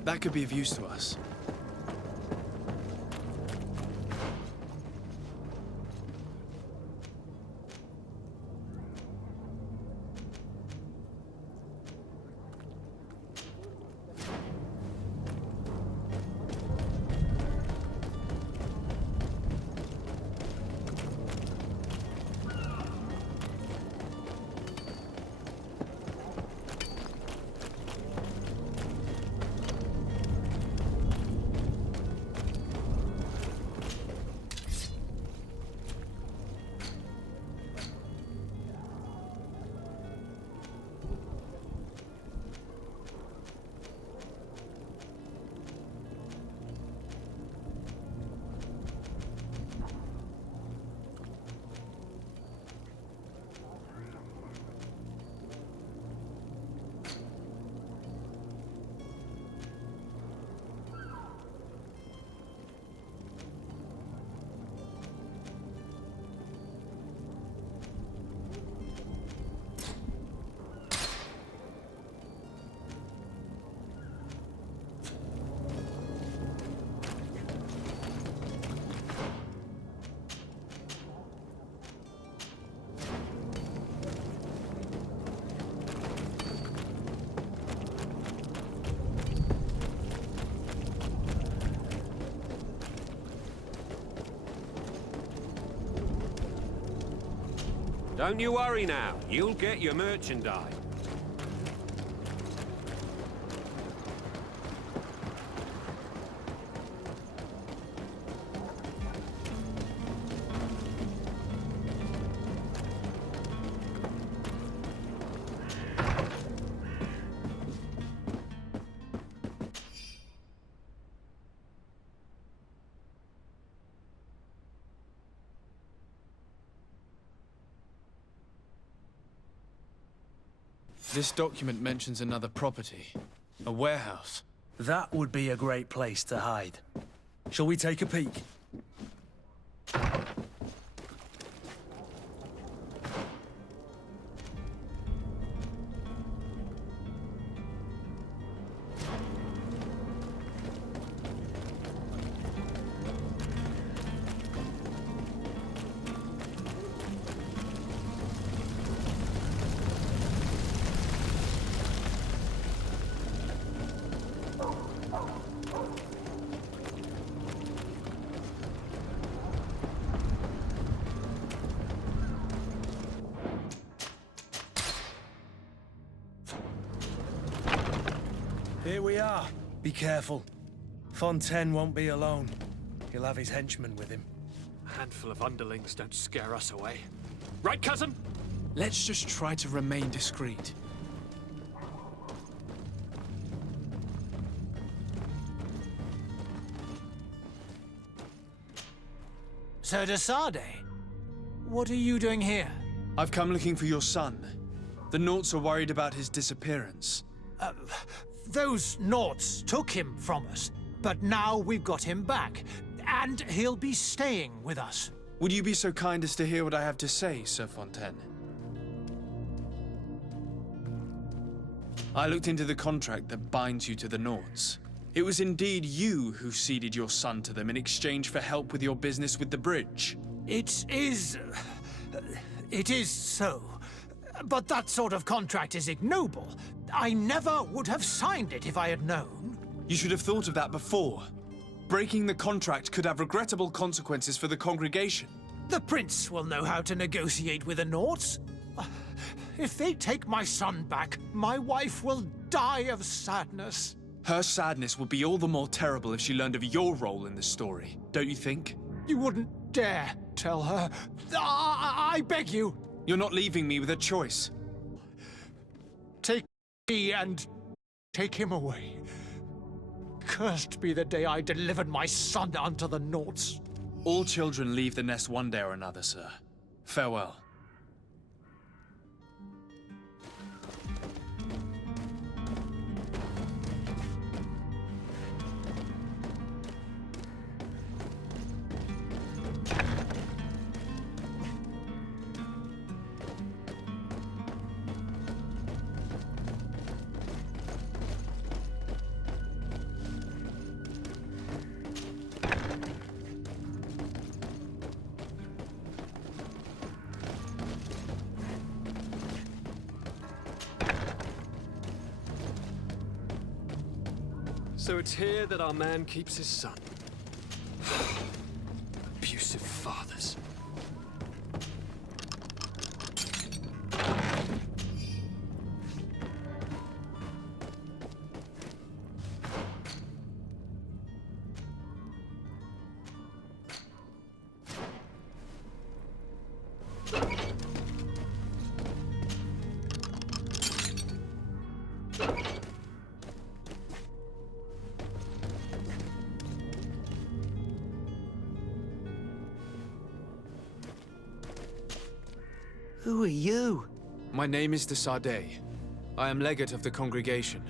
That could be of use to us. Don't you worry now. You'll get your merchandise. This document mentions another property. A warehouse. That would be a great place to hide. Shall we take a peek? Here we are. Be careful. Fontaine won't be alone. He'll have his henchmen with him. A handful of underlings don't scare us away. Right, cousin? Let's just try to remain discreet. Sir de Sade, what are you doing here? I've come looking for your son. The Naughts are worried about his disappearance. Those Naughts took him from us, but now we've got him back, and he'll be staying with us. Would you be so kind as to hear what I have to say, Sir Fontaine? I looked into the contract that binds you to the Naughts. It was indeed you who ceded your son to them in exchange for help with your business with the bridge. It is so. But that sort of contract is ignoble. I never would have signed it if I had known. You should have thought of that before. Breaking the contract could have regrettable consequences for the congregation. The prince will know how to negotiate with the Naughts. If they take my son back, my wife will die of sadness. Her sadness would be all the more terrible if she learned of your role in the story, don't you think? You wouldn't dare tell her. I beg you. You're not leaving me with a choice. Take me and take him away. Cursed be the day I delivered my son unto the Naughts. All children leave the nest one day or another, sir. Farewell. So it's here that our man keeps his son. Abusive fathers. Who are you? My name is de Sade. I am legate of the congregation.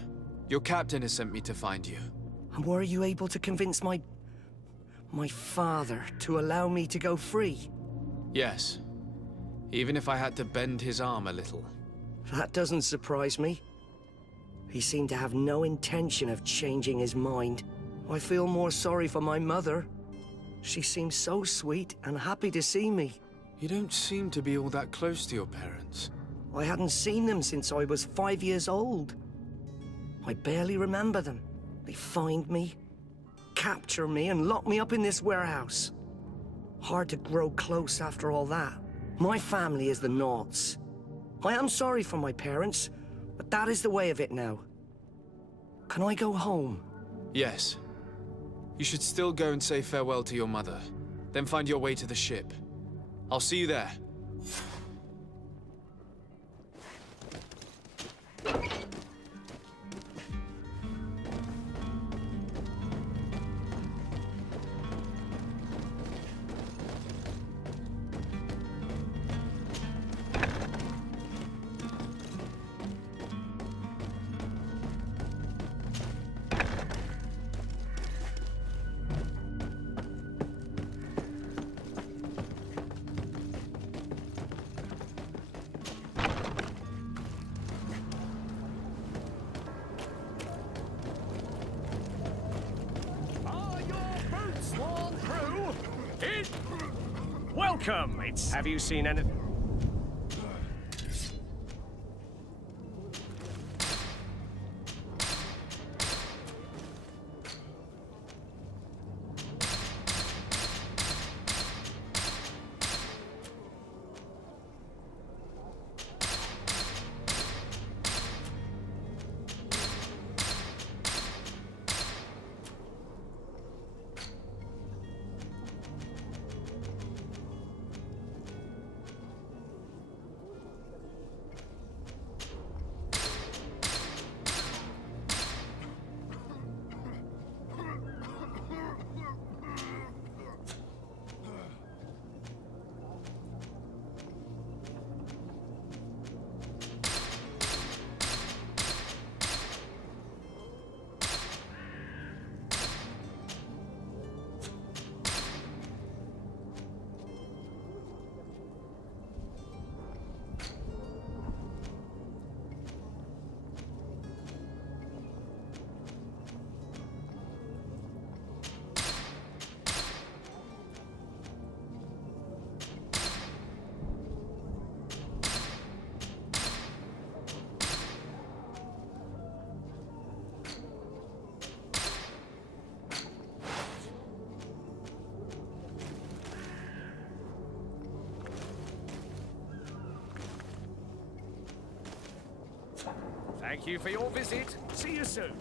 Your captain has sent me to find you. And were you able to convince my father to allow me to go free? Yes. Even if I had to bend his arm a little. That doesn't surprise me. He seemed to have no intention of changing his mind. I feel more sorry for my mother. She seemed so sweet and happy to see me. You don't seem to be all that close to your parents. I hadn't seen them since I was 5 years old. I barely remember them. They find me, capture me, and lock me up in this warehouse. Hard to grow close after all that. My family is the Naughts. I am sorry for my parents, but that is the way of it now. Can I go home? Yes. You should still go and say farewell to your mother. Then find your way to the ship. I'll see you there. Sworn through. Welcome, mates. Have you seen anything? Thank you for your visit. See you soon.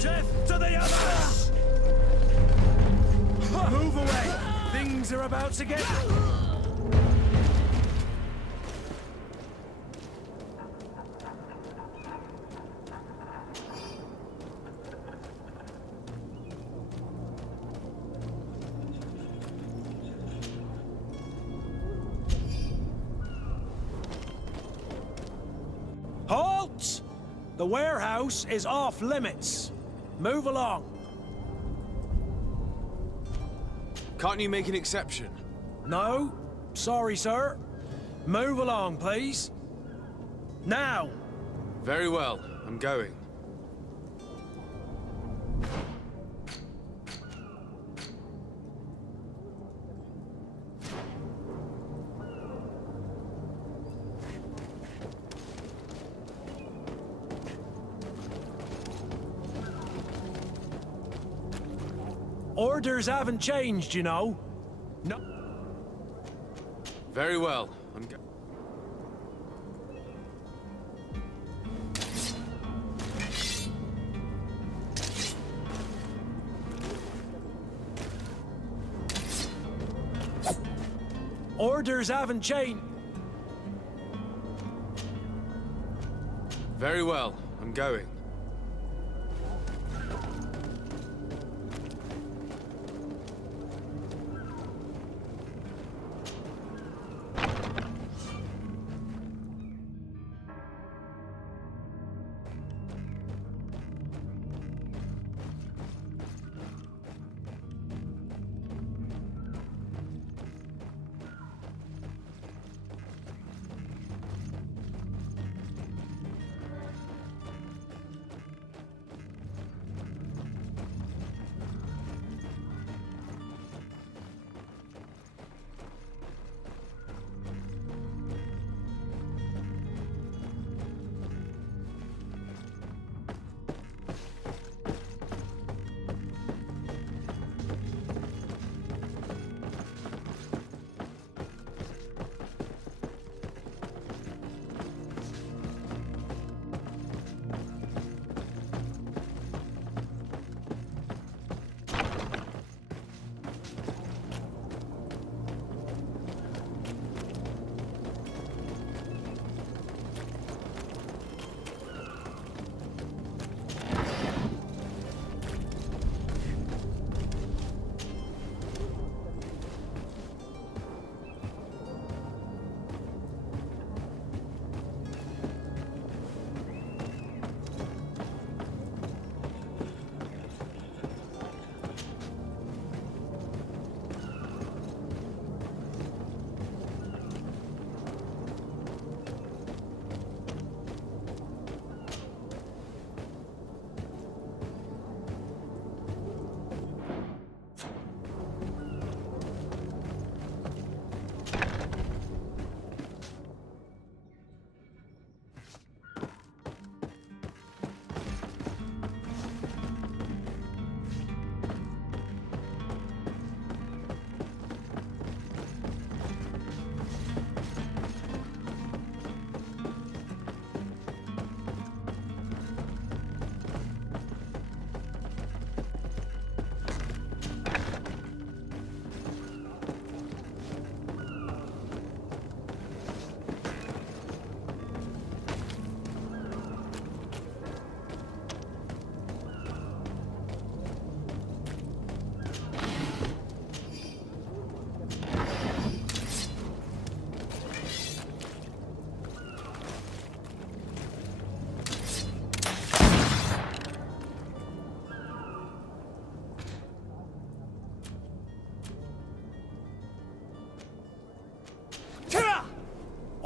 Death to the others! Move away! Things are about to get... The warehouse is off limits. Move along. Can't you make an exception? No. Sorry, sir. Move along, please. Now! Very well. I'm going. Orders haven't changed, you know. No. Very well. I'm go- Orders haven't changed. Very well. I'm going.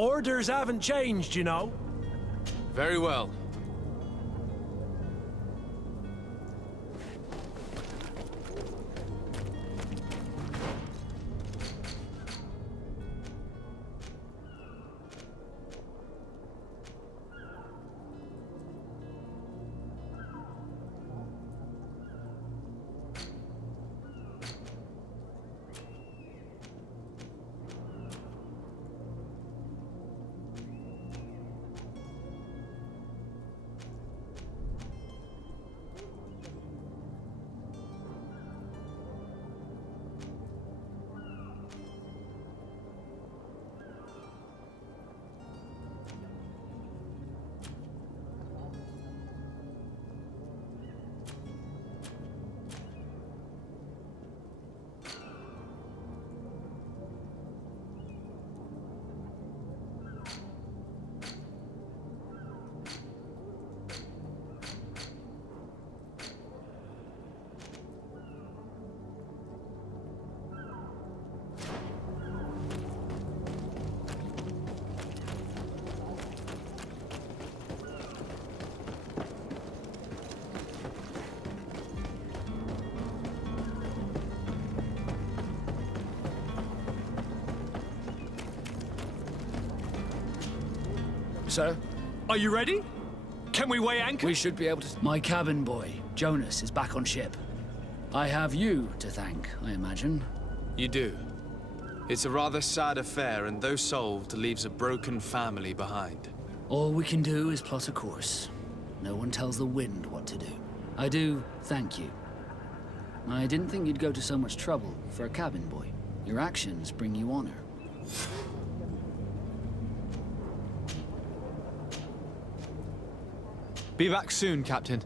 Orders haven't changed, you know. Very well. Sir? Are you ready? Can we weigh anchor? We should be able to... My cabin boy, Jonas, is back on ship. I have you to thank, I imagine. You do. It's a rather sad affair, and though solved, leaves a broken family behind. All we can do is plot a course. No one tells the wind what to do. I do thank you. I didn't think you'd go to so much trouble for a cabin boy. Your actions bring you honor. Be back soon, Captain.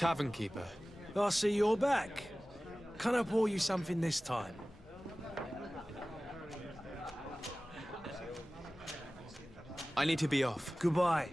Tavern keeper. I see you're back. Can I pour you something this time? I need to be off. Goodbye.